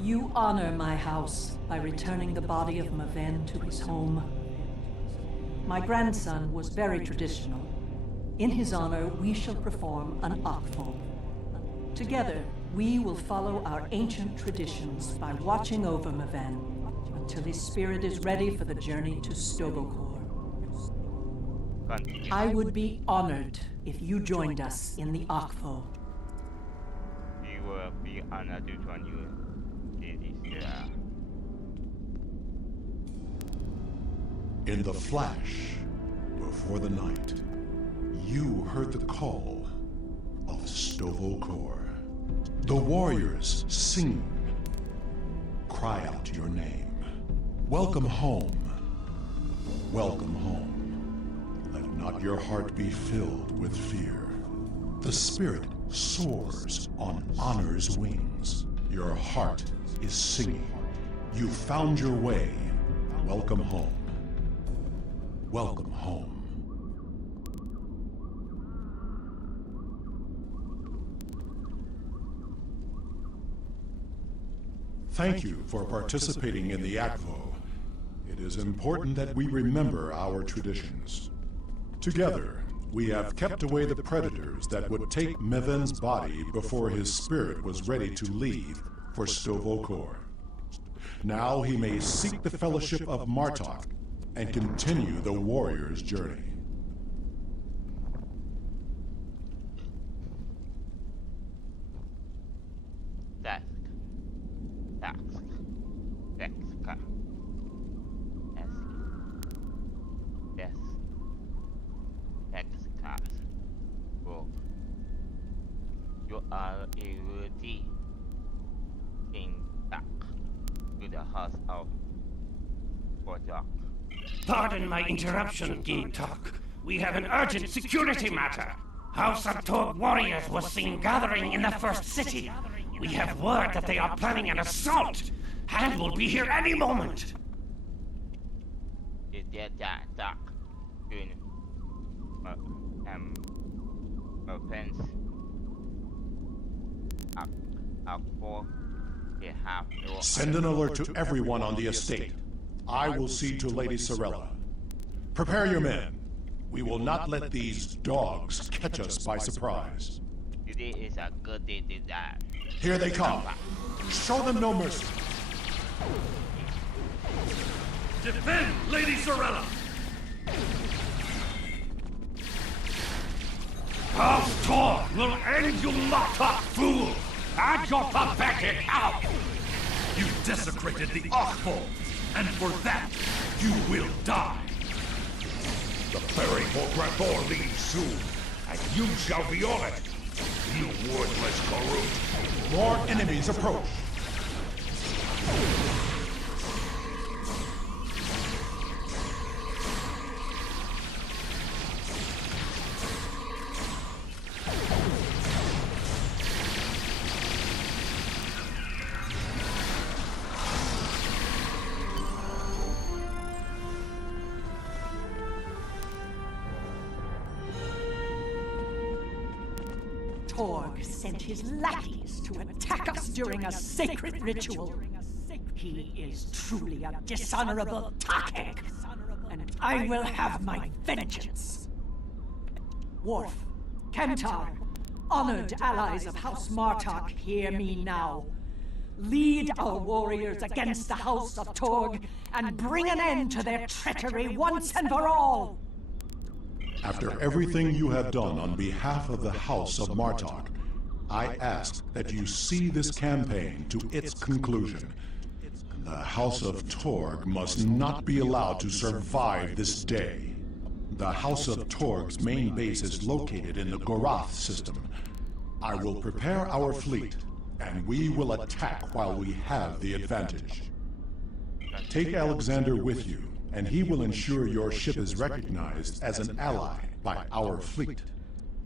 You honor my house by returning the body of Maven to his home. My grandson was very traditional. In his honor, we shall perform an akvo. Together, we will follow our ancient traditions by watching over Maven until his spirit is ready for the journey to Stovokor. I would be honored if you joined us in the akvo. We will be honored to join you, Lady Sarah. In the flash, before the night, you heard the call of Stovokor. The warriors sing. Cry out your name. Welcome home. Welcome home. Let not your heart be filled with fear. The spirit soars on honor's wings. Your heart is singing. You found your way. Welcome home. Welcome home. Thank you for participating in the akvo. It is important that we remember our traditions. Together, we have kept away the predators that would take Maven's body before his spirit was ready to leave for Stovokor. Now he may seek the fellowship of Martok and continue the warrior's journey. You are a worthy king back to the house of Martok. Pardon my interruption, Gintok. We have an urgent security matter. House Artog warriors was seen gathering in the first city. We have word that they are planning an assault, and will be here any moment. Is there that doing offense? Of course, they have no Send an alert to everyone on the estate. I will see to Lady Sorella. Prepare your men. We will not let these dogs catch us by surprise. Today is a good day to die. Here they come. Show them no mercy. Defend Lady Sorella! House Tor will end you, Martok fool! And your pathetic house! You desecrated the Archfold, and for that, you will die. The ferry for Grathor leaves soon, and you shall be on it, you worthless Karut. More enemies approach. Torg sent his lackeys to attack us during a sacred ritual. He is truly a dishonorable tacial, and I will have my vengeance. Worf, Kentar, honored allies of House Martok, hear me now. Lead our warriors against the House of Torg and bring an end to their treachery once and for all. After everything you have done on behalf of the House of Martok, I ask that you see this campaign to its conclusion. The House of Torg must not be allowed to survive this day. The House of Torg's main base is located in the Gorath system. I will prepare our fleet, and we will attack while we have the advantage. Take Alexander with you, and he will ensure your ship is recognized as an ally by our fleet.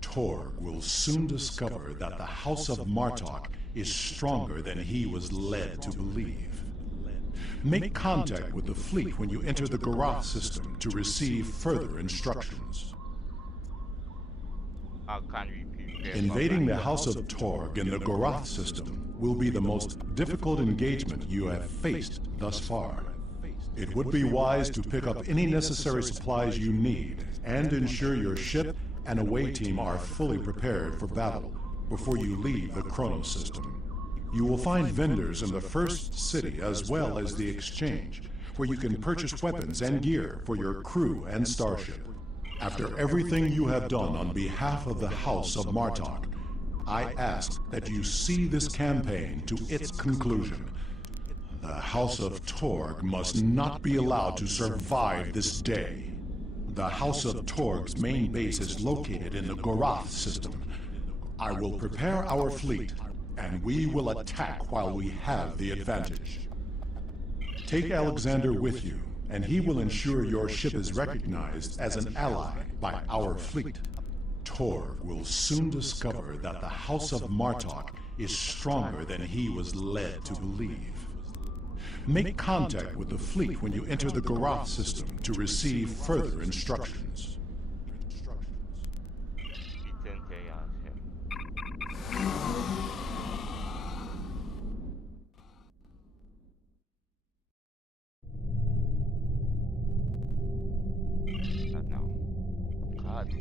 Torg will soon discover that the House of Martok is stronger than he was led to believe. Make contact with the fleet when you enter the Gorath system to receive further instructions. How can we prepare? Invading the House of Torg in the Gorath system will be the most difficult engagement you have faced thus far. It would be wise to pick up any necessary supplies you need and ensure your ship and away team are fully prepared for battle before you leave the Chronos system. You will find vendors in the first city as well as the exchange, where you can purchase weapons and gear for your crew and starship. After everything you have done on behalf of the House of Martok, I ask that you see this campaign to its conclusion. The House of Torg must not be allowed to survive this day. The House of Torg's main base is located in the Gorath system. I will prepare our fleet, and we will attack while we have the advantage. Take Alexander with you, and he will ensure your ship is recognized as an ally by our fleet. Torg will soon discover that the House of Martok is stronger than he was led to believe. Make contact with the fleet when you enter the Gorath system to receive further instructions. God.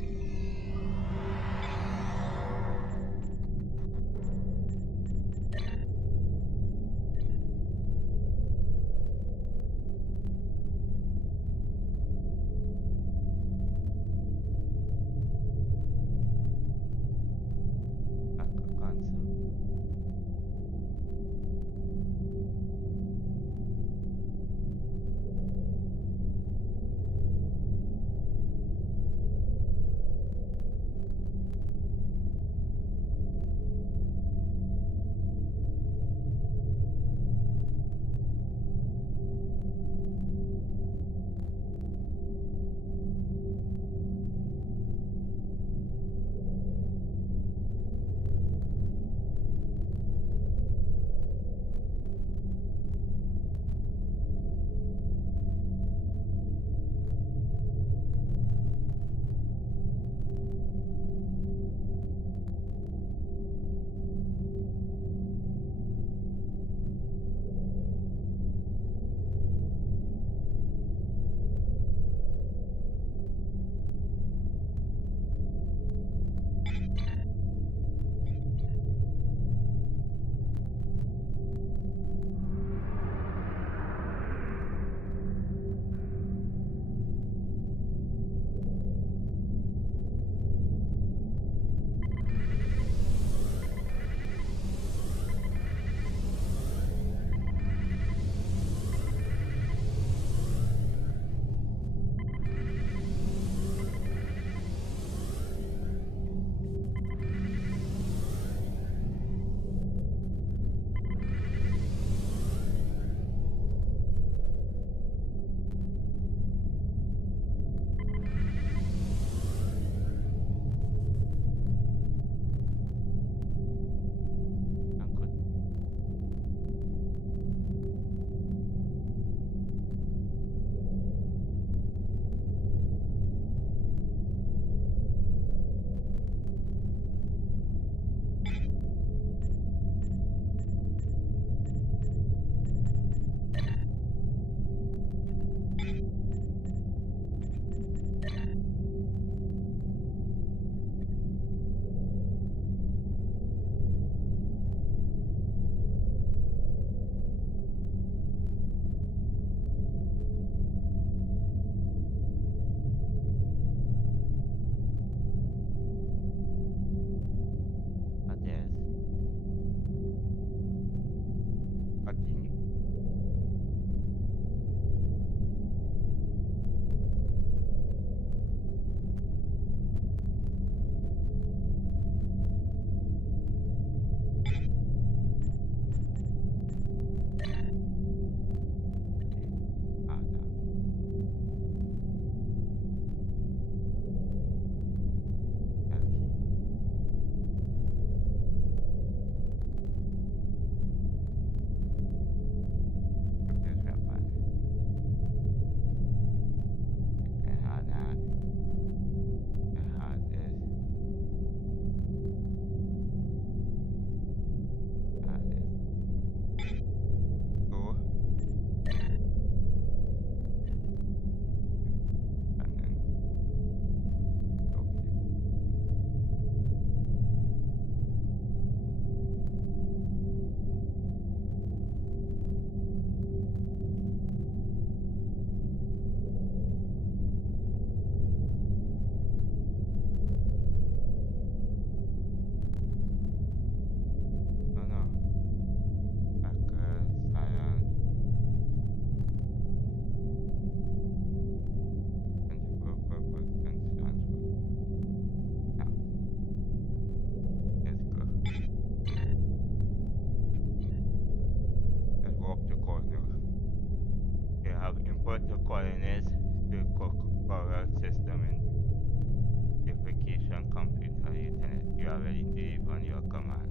are ready to leave on your command.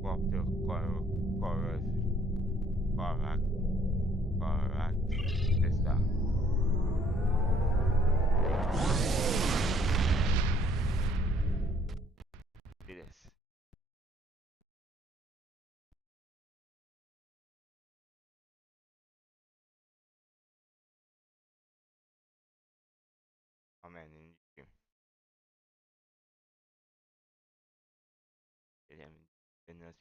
Walk to chorus. Correct. Sister. Do this. Amen in you. Get him in us.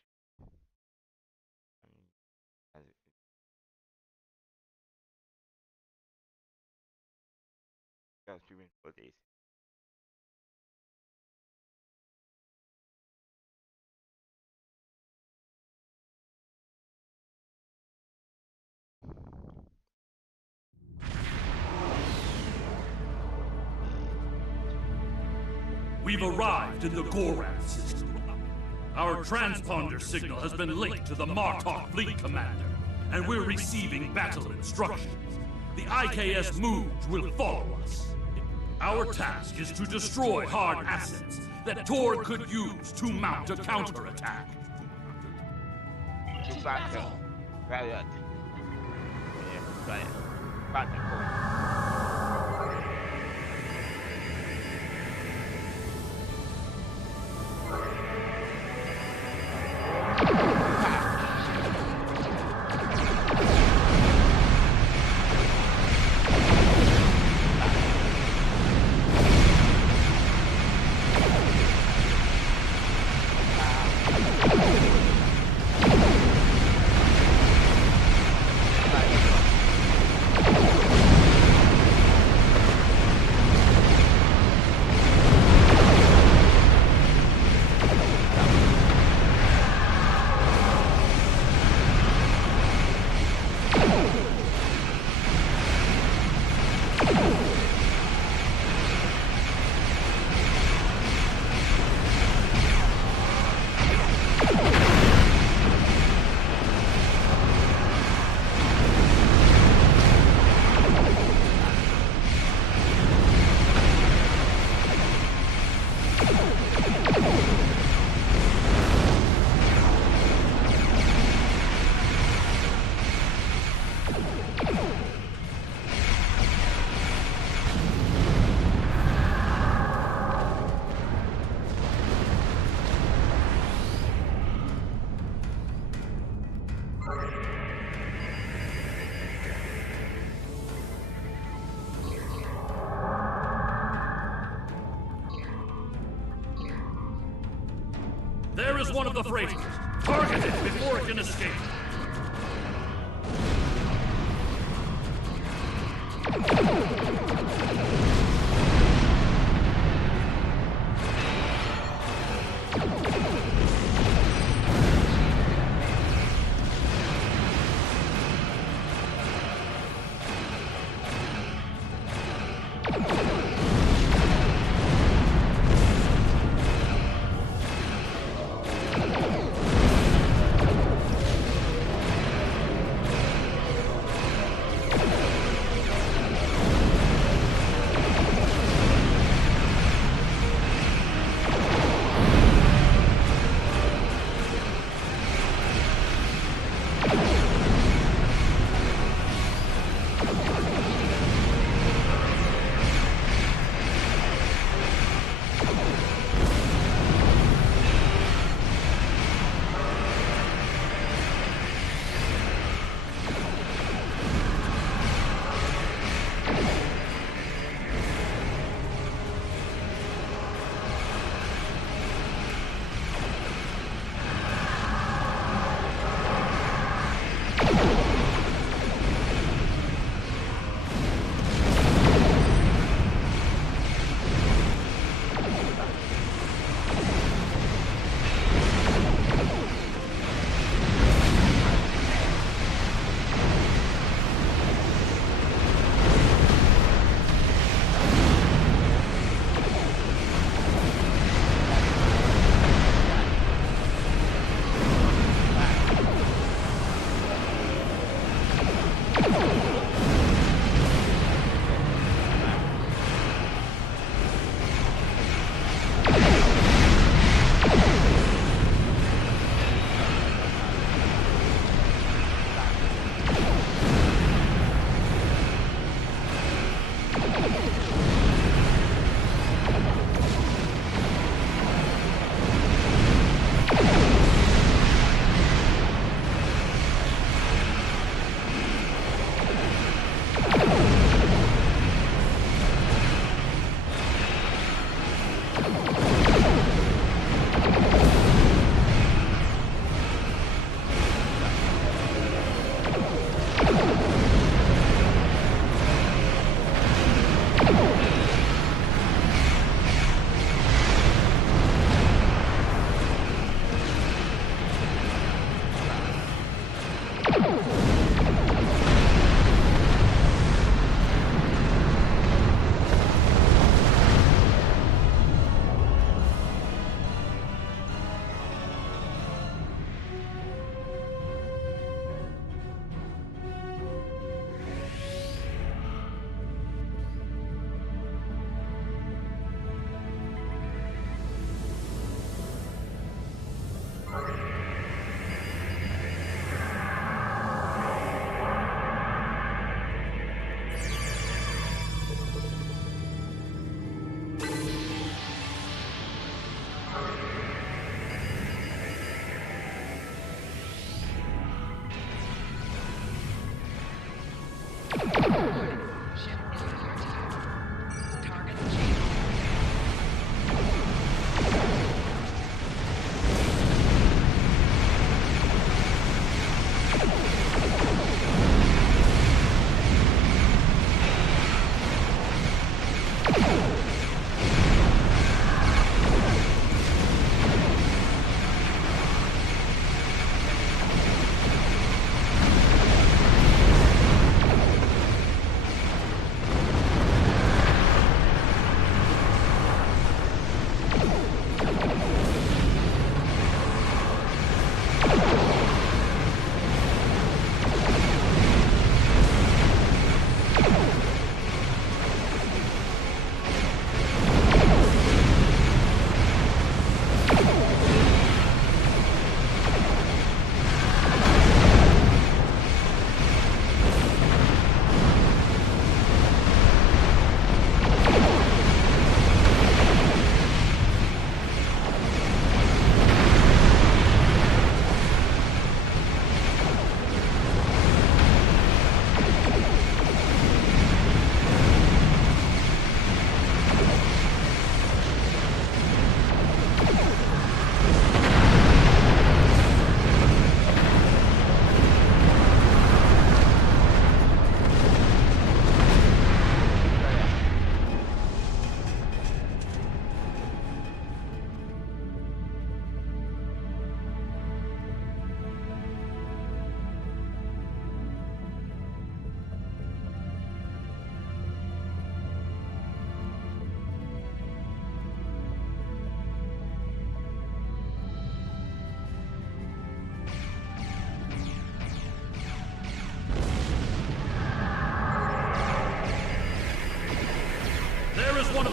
As just doing for this. We've arrived in the Gorath system. Our transponder signal has been linked to the Martok fleet commander, and we're receiving battle instructions. The IKS Mooj will follow us. Our task is to destroy hard assets that Tor could use to mount a counterattack. To battle. Riot. Yeah, riot. Battle. There is one of the freighters. Target it before it can escape.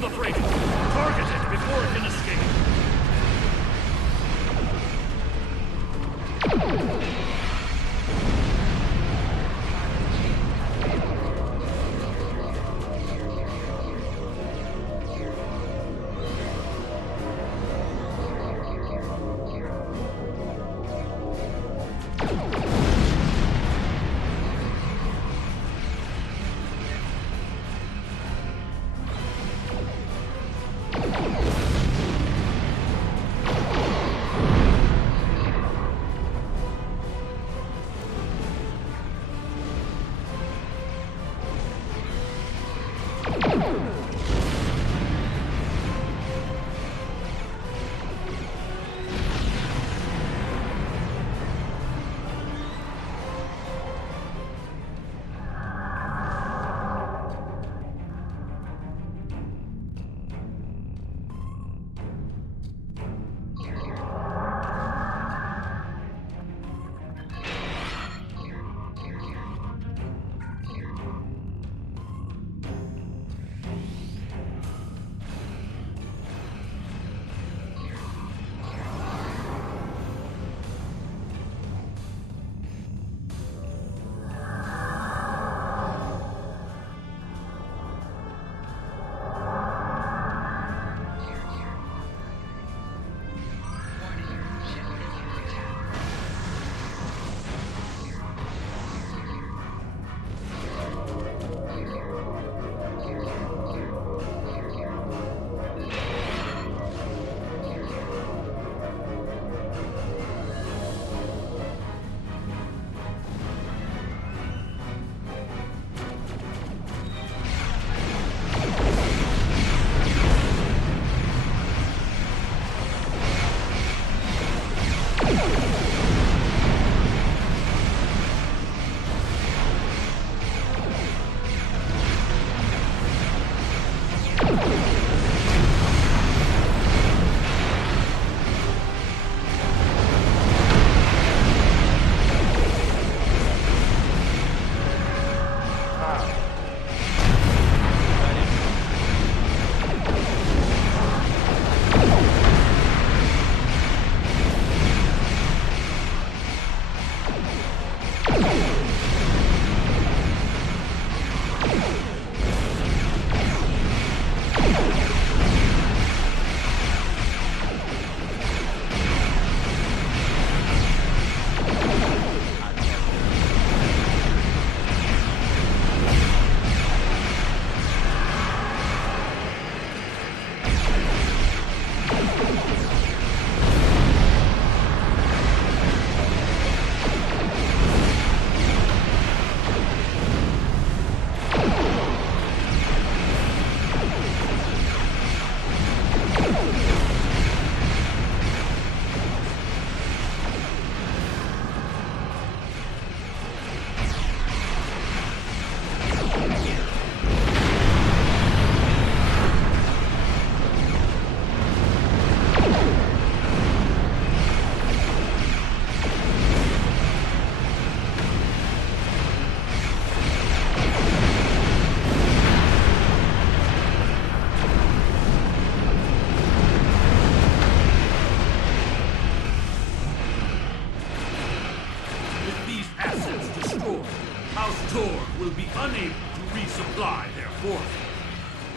the freighter! Target it before it can escape!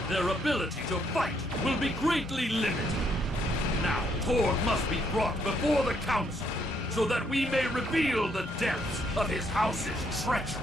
Their ability to fight will be greatly limited. Now, Torg must be brought before the Council, so that we may reveal the depths of his house's treachery.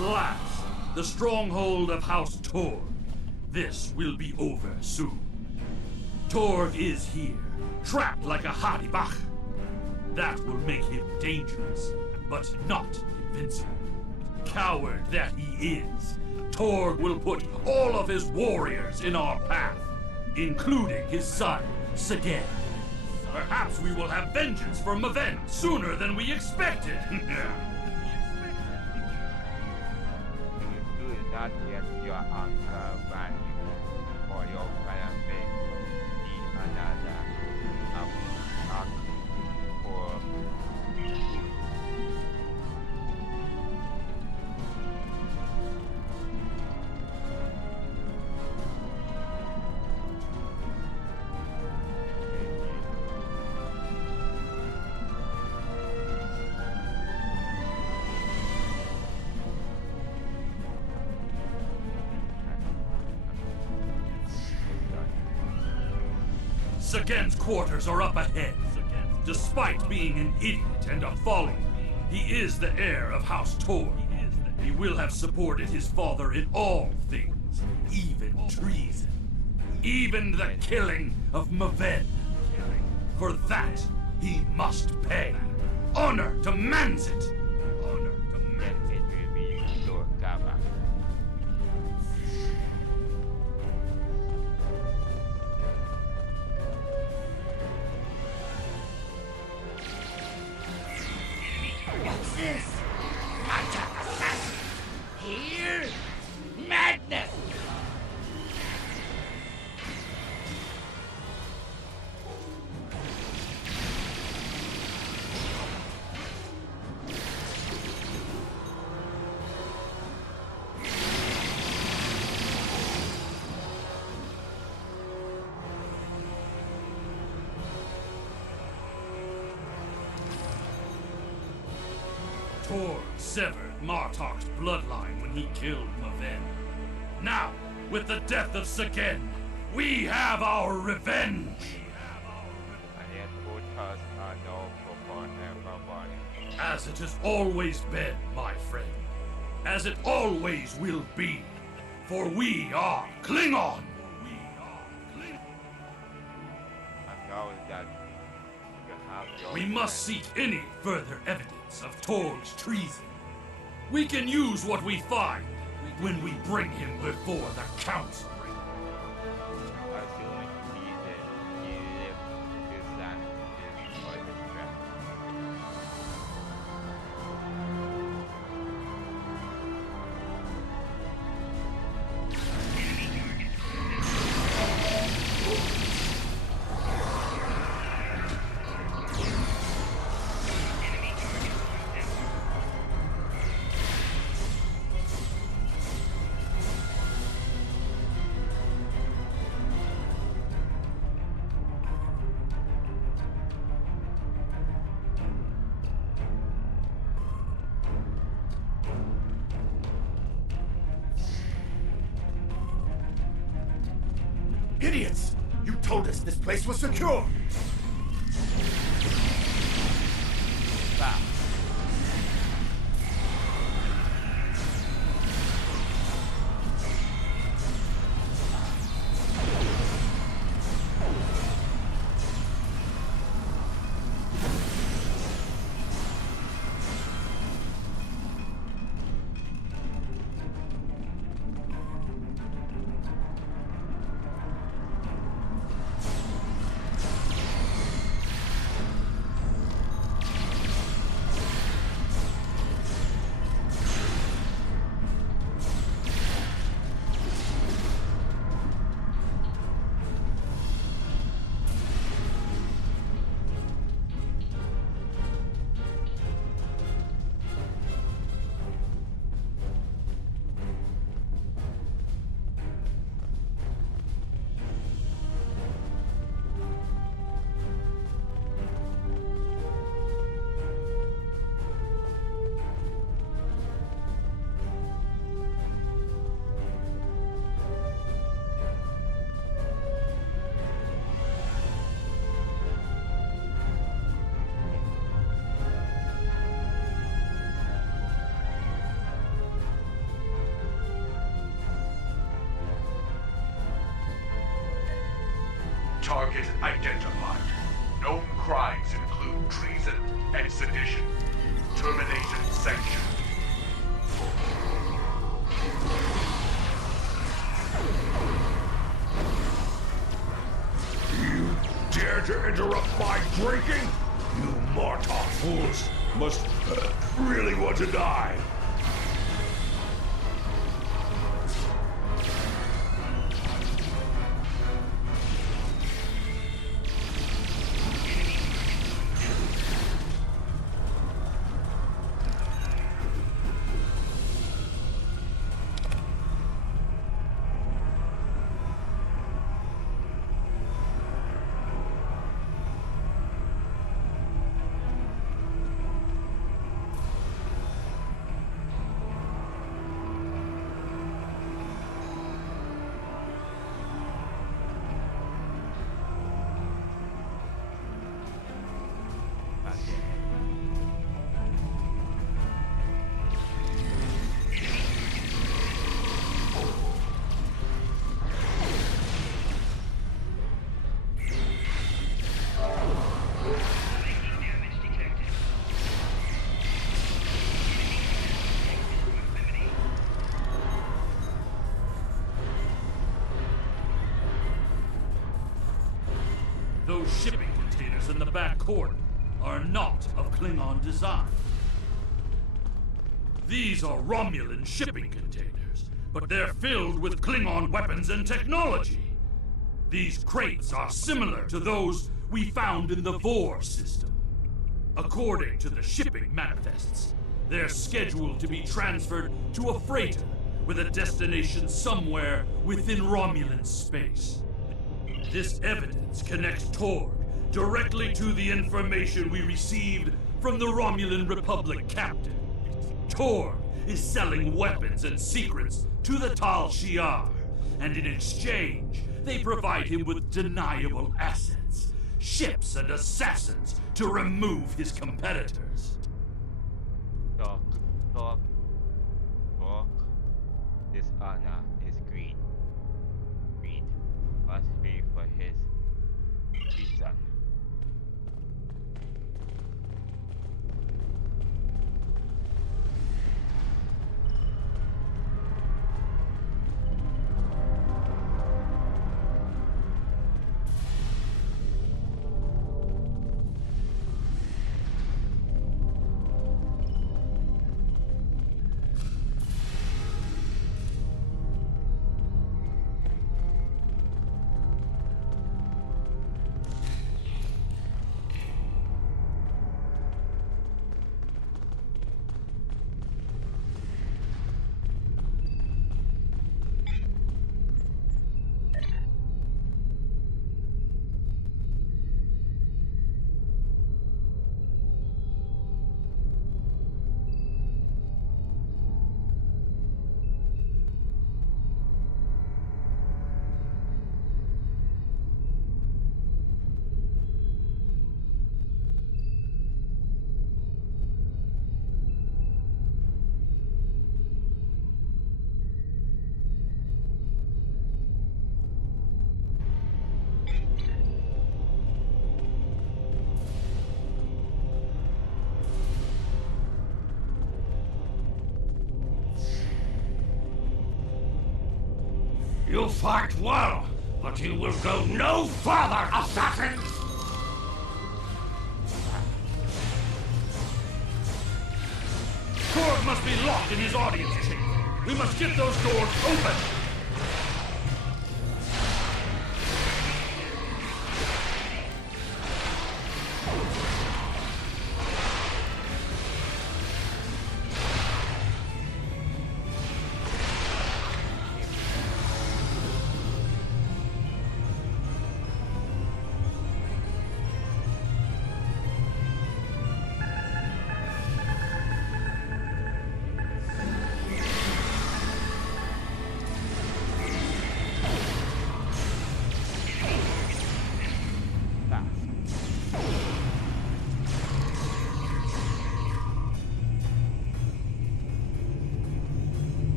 last, the stronghold of House Torg. This will be over soon. Torg is here, trapped like a Hadibach. That will make him dangerous, but not invincible. Coward that he is, Torg will put all of his warriors in our path, including his son, Sagen. Perhaps we will have vengeance for Maven sooner than we expected. You do not get your anchor value for your family. The another attack for Sagen's quarters are up ahead. Despite being an idiot and a follower, he is the heir of House Torg. He will have supported his father in all things, even treason. Even the killing of Maven. For that, he must pay. Honor demands it! Honor demands it will be your cover. This attack assassin. Here, madness. Torg severed Martok's bloodline when he killed Maven. Now, with the death of Sagen, we have our revenge! And yet both us are now proposed everybody. As it has always been, my friend. As it always will be. For we are Klingon! And now that you have your We must seek any further evidence of Torg's treason. We can use what we find when we bring him before the council. assuming he left his son is for his friend. Idiots! You told us this place was secure! Stop. Target identified. Known crimes include treason and sedition. Termination sanctioned. You dare to interrupt my drinking? You Martok fools must really want to die. Those shipping containers in the back court are not of Klingon design. These are Romulan shipping containers, but they're filled with Klingon weapons and technology. These crates are similar to those we found in the Vor system. According to the shipping manifests, they're scheduled to be transferred to a freighter with a destination somewhere within Romulan space. This evidence connects Torg directly to the information we received from the Romulan Republic captain. Torg is selling weapons and secrets to the Tal Shiar, and in exchange, they provide him with deniable assets, ships and assassins to remove his competitors. Talk. Dishonor is greed. Greed must pay for his treason. You fight well, but you will go no further, assassins! Torg must be locked in his audience chamber. We must get those doors open!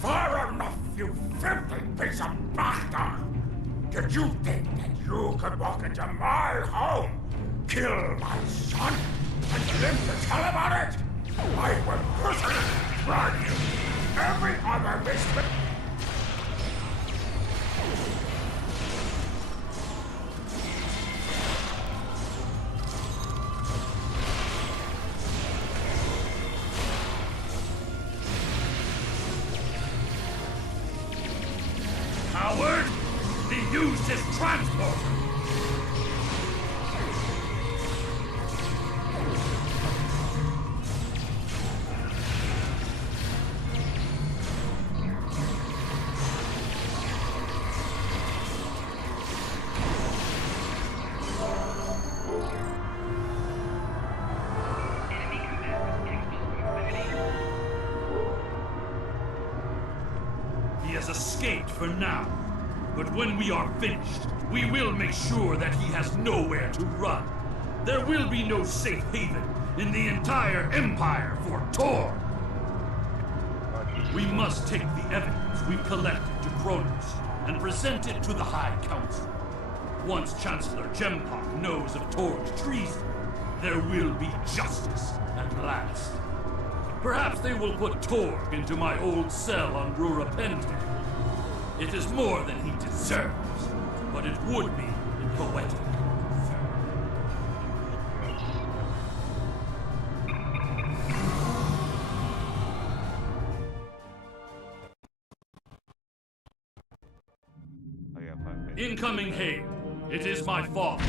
Far enough, you filthy piece of bastard! Did you think that you could walk into my home, kill my son, and live to tell about it? I will personally try you. Every other misfit. Howard! He used his transporter! He has escaped for now. But when we are finished, we will make sure that he has nowhere to run. There will be no safe haven in the entire Empire for Tor. We must take the evidence we've collected to Kronos and present it to the High Council. Once Chancellor Jempok knows of Tor's treason, there will be justice at last. Perhaps they will put Torg into my old cell on Rurapente. It is more than he deserves, but it would be poetic. Incoming hail. It is my father.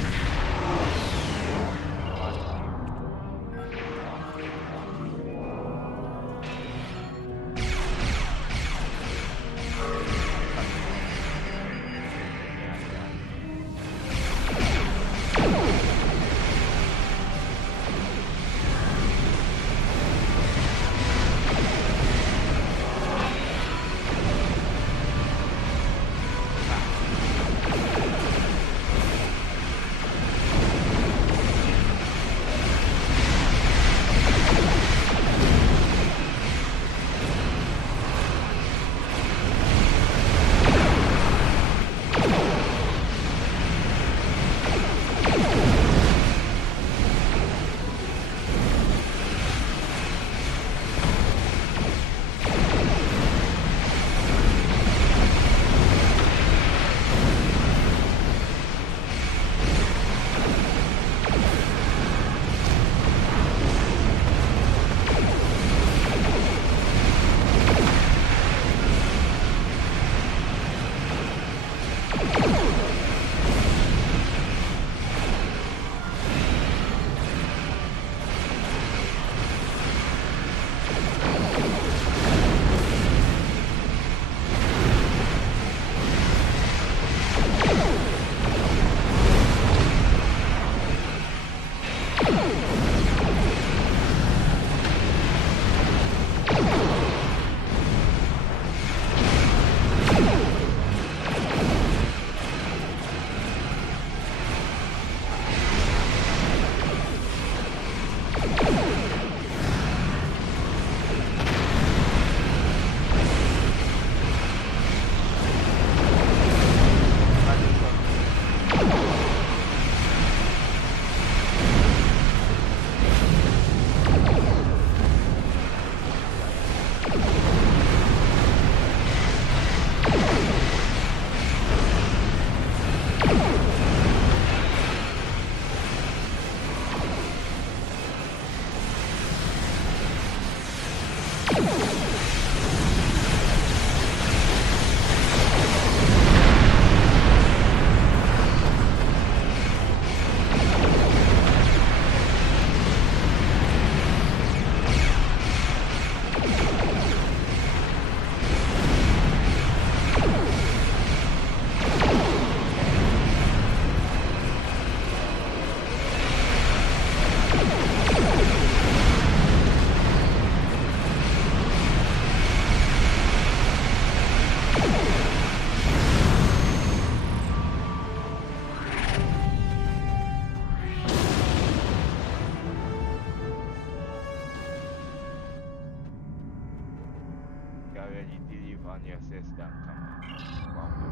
already delivered on your system command from the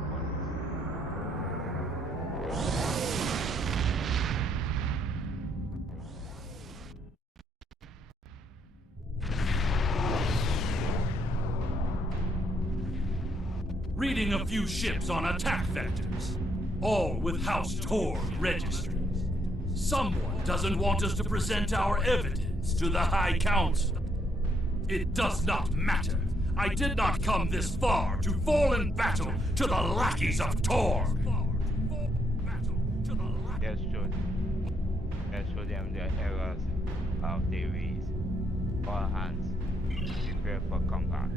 police. Reading a few ships on attack vectors, all with House Tor registries. Someone doesn't want us to present our evidence to the High Council. It does not matter. I did not come this far to fall in battle to the lackeys of Tor. Let's show them the errors of their ways. All hands, prepare for combat.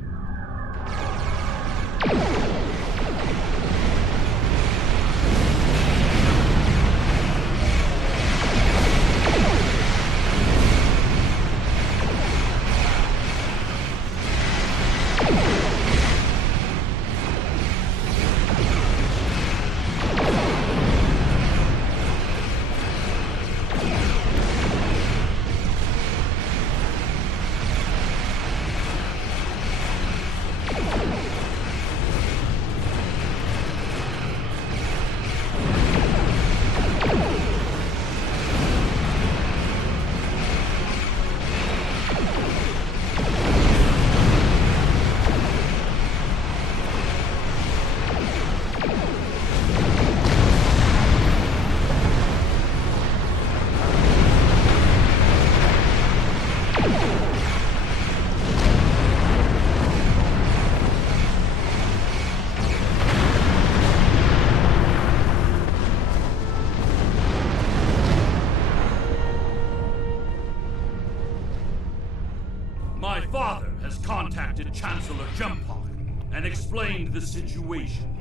My father has contacted Chancellor Jumphawk and explained the situation.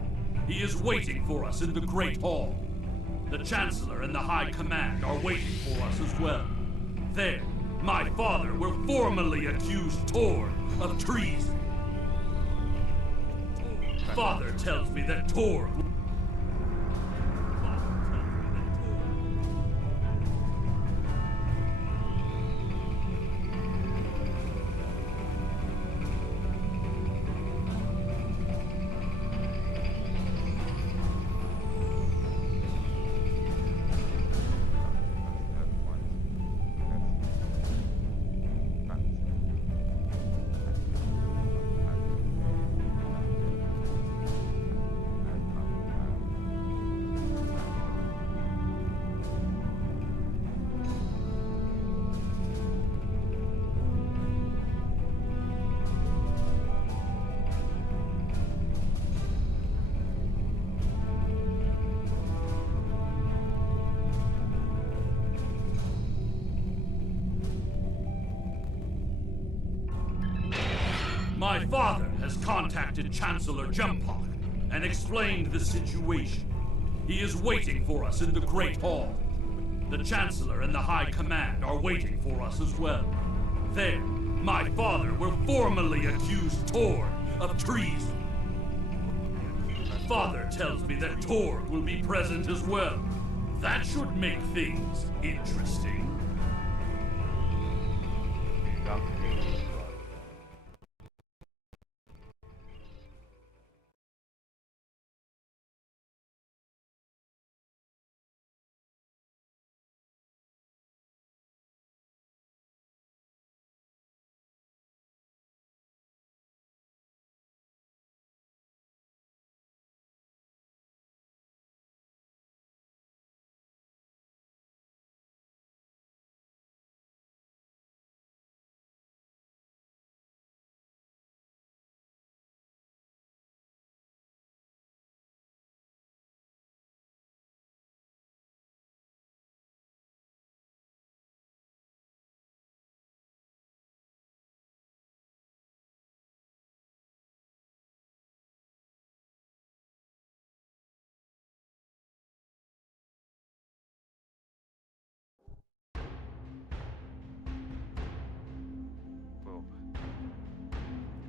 He is waiting for us in the Great Hall. The Chancellor and the High Command are waiting for us as well. There, my father will formally accuse Tor of treason. Father tells me that Tor... My father has contacted Chancellor Jumphawk and explained the situation. He is waiting for us in the Great Hall. The Chancellor and the High Command are waiting for us as well. There, my father will formally accuse Tor of treason. Father tells me that Tor will be present as well. That should make things interesting.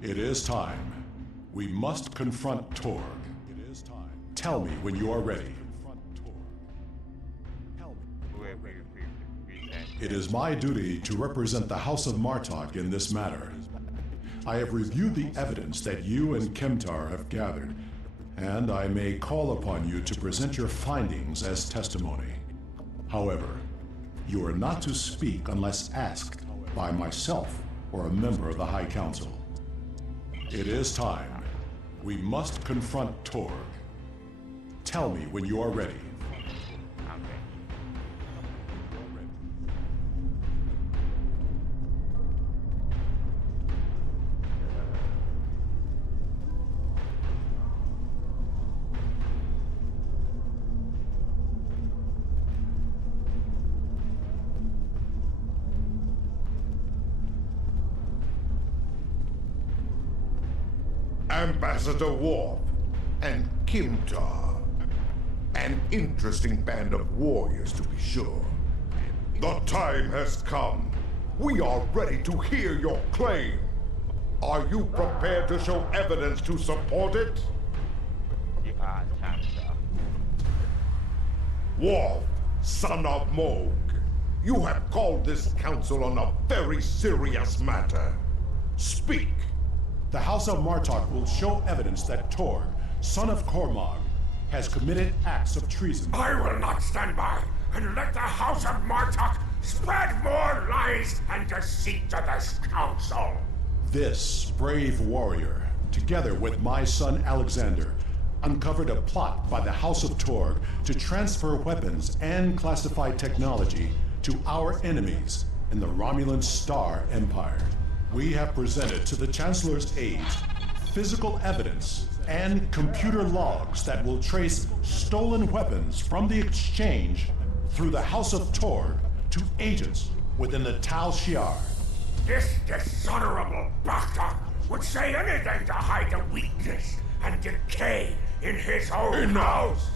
It is time. We must confront Torg. It is time. Tell me when you are ready. It is my duty to represent the House of Martok in this matter. I have reviewed the evidence that you and Kemtar have gathered, and I may call upon you to present your findings as testimony. However, you are not to speak unless asked by myself or a member of the High Council. It is time. We must confront Torg. Tell me when you are ready. Ambassador Worf and Kimtar. An interesting band of warriors, to be sure. The time has come. We are ready to hear your claim. Are you prepared to show evidence to support it? Worf, son of Moog, you have called this council on a very serious matter. Speak. The House of Martok will show evidence that Torg, son of Cormog, has committed acts of treason. I will not stand by and let the House of Martok spread more lies and deceit to this council. This brave warrior, together with my son Alexander, uncovered a plot by the House of Torg to transfer weapons and classified technology to our enemies in the Romulan Star Empire. We have presented to the Chancellor's aides physical evidence and computer logs that will trace stolen weapons from the exchange through the House of Torg to agents within the tacial. This dishonorable bastard would say anything to hide the weakness and decay in his own house.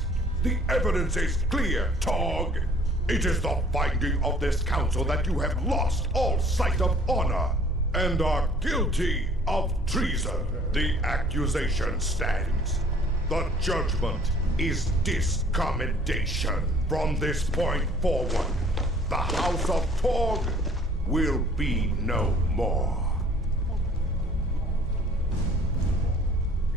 The evidence is clear, Torg. It is the finding of this council that you have lost all sight of honor and are guilty of treason. The accusation stands. The judgment is discommendation. From this point forward, the House of Torg will be no more.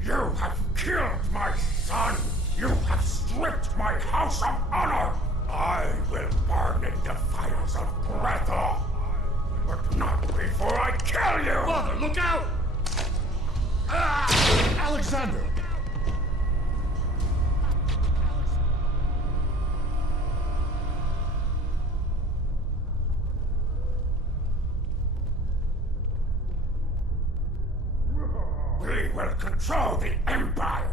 You have killed my son! You have stripped my house of honor! I will burn in the fires of Breathor! But not before I kill you! Father, look out! Alexander! We will control the Empire!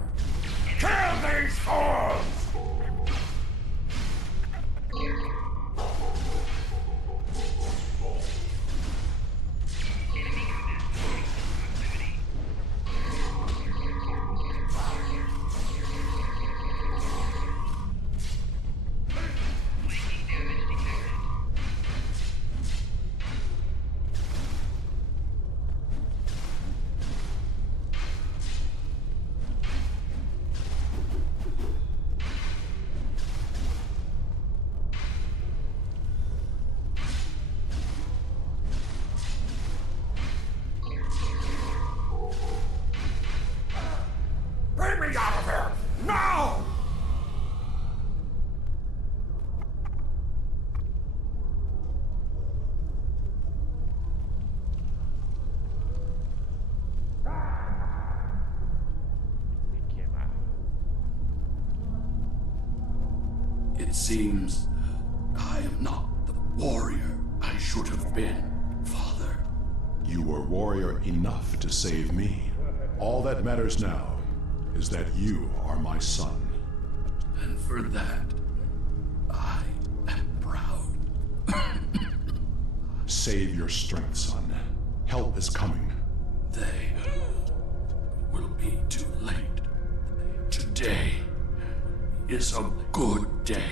Kill these fools! Bring me out of here! Now! It seems I am not the warrior I should have been, Father. You were warrior enough to save me. All that matters now is that you are my son. And for that, I am proud. Save your strength, son. Help is coming. They will be too late. Today is a good day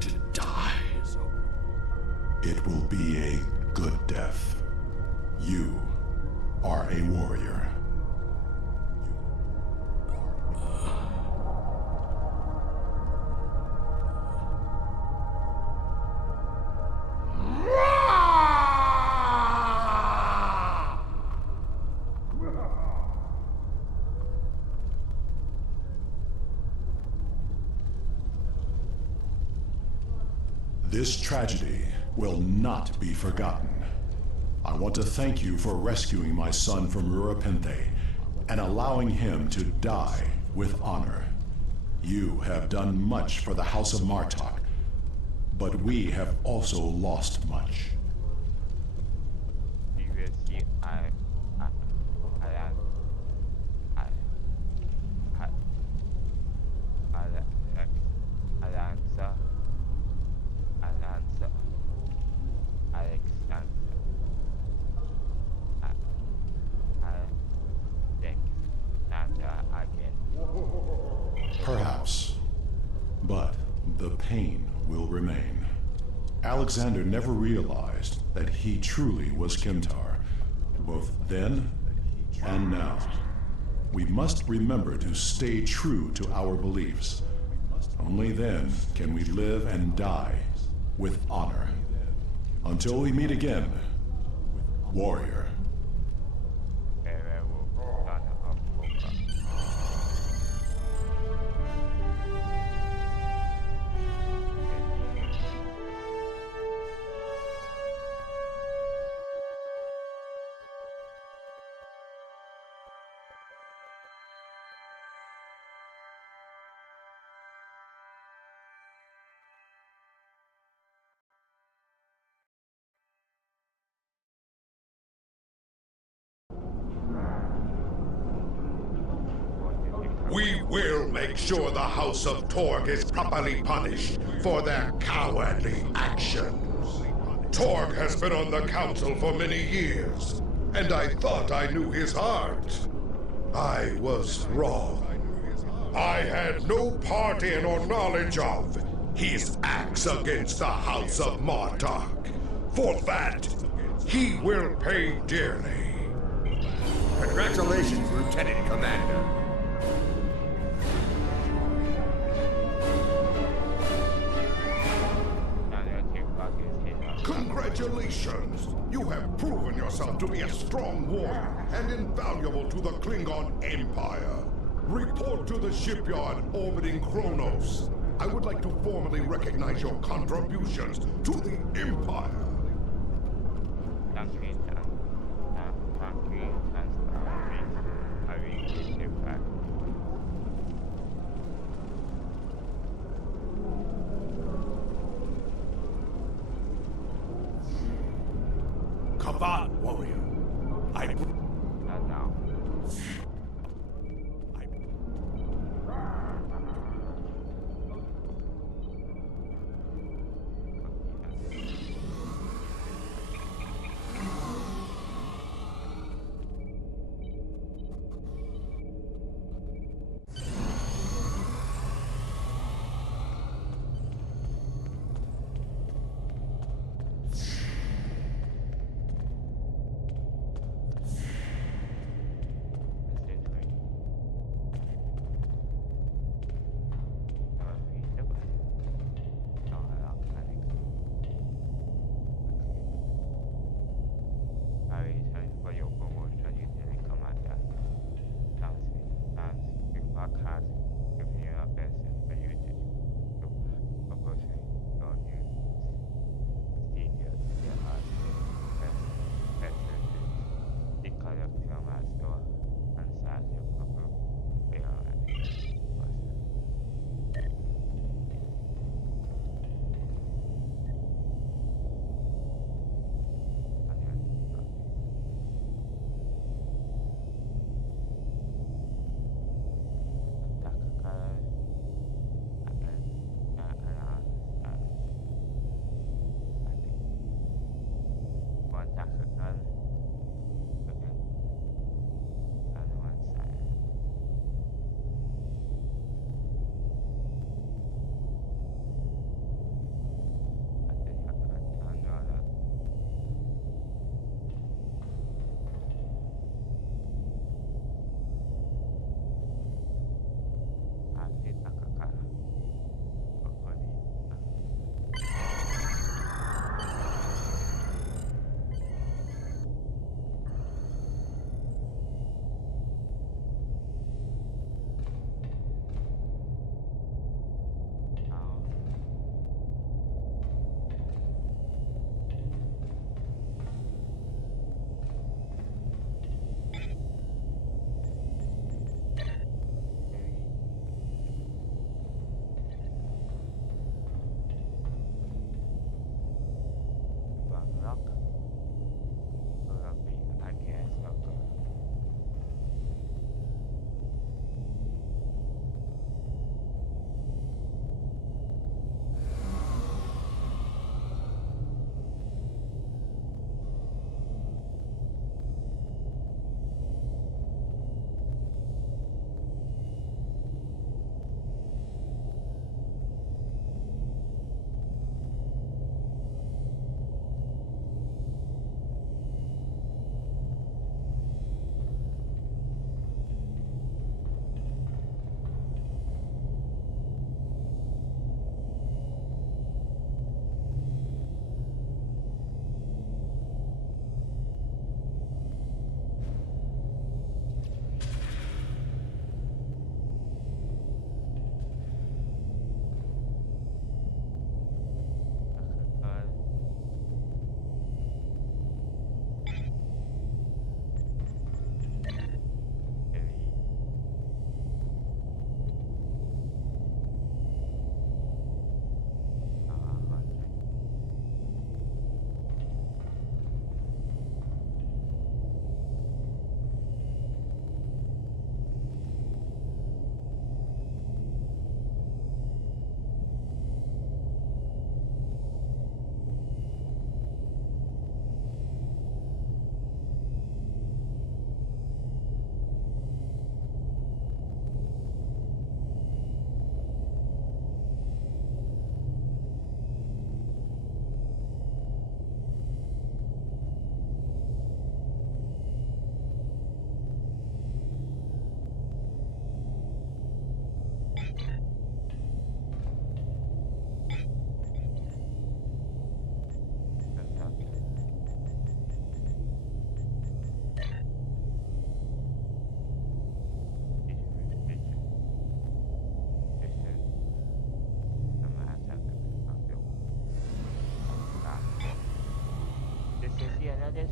to die. It will be a good death. You are a warrior. This tragedy will not be forgotten. I want to thank you for rescuing my son from Rurapente and allowing him to die with honor. You have done much for the House of Martok, but we have also lost much. Previously, Perhaps, but the pain will remain. Alexander never realized that he truly was Kimtar, both then and now. We must remember to stay true to our beliefs. Only then can we live and die with honor. Until we meet again, warrior. We will make sure the House of Torg is properly punished for their cowardly actions. Torg has been on the council for many years, and I thought I knew his heart. I was wrong. I had no part in or knowledge of his acts against the House of Martok. For that, he will pay dearly. Congratulations, Lieutenant Commander. Congratulations! You have proven yourself to be a strong warrior and invaluable to the Klingon Empire. Report to the shipyard orbiting Kronos. I would like to formally recognize your contributions to the Empire. Come on, warrior.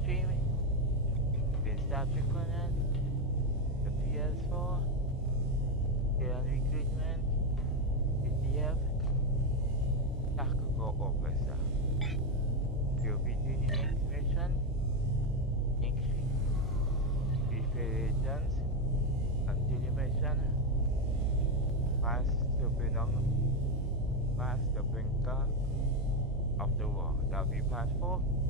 stream in startrek, the ps4, and recruitment, ETF, tactical officer. You'll be doing the next mission, preparations until the mission, past the brink of the war. That'll be part 4.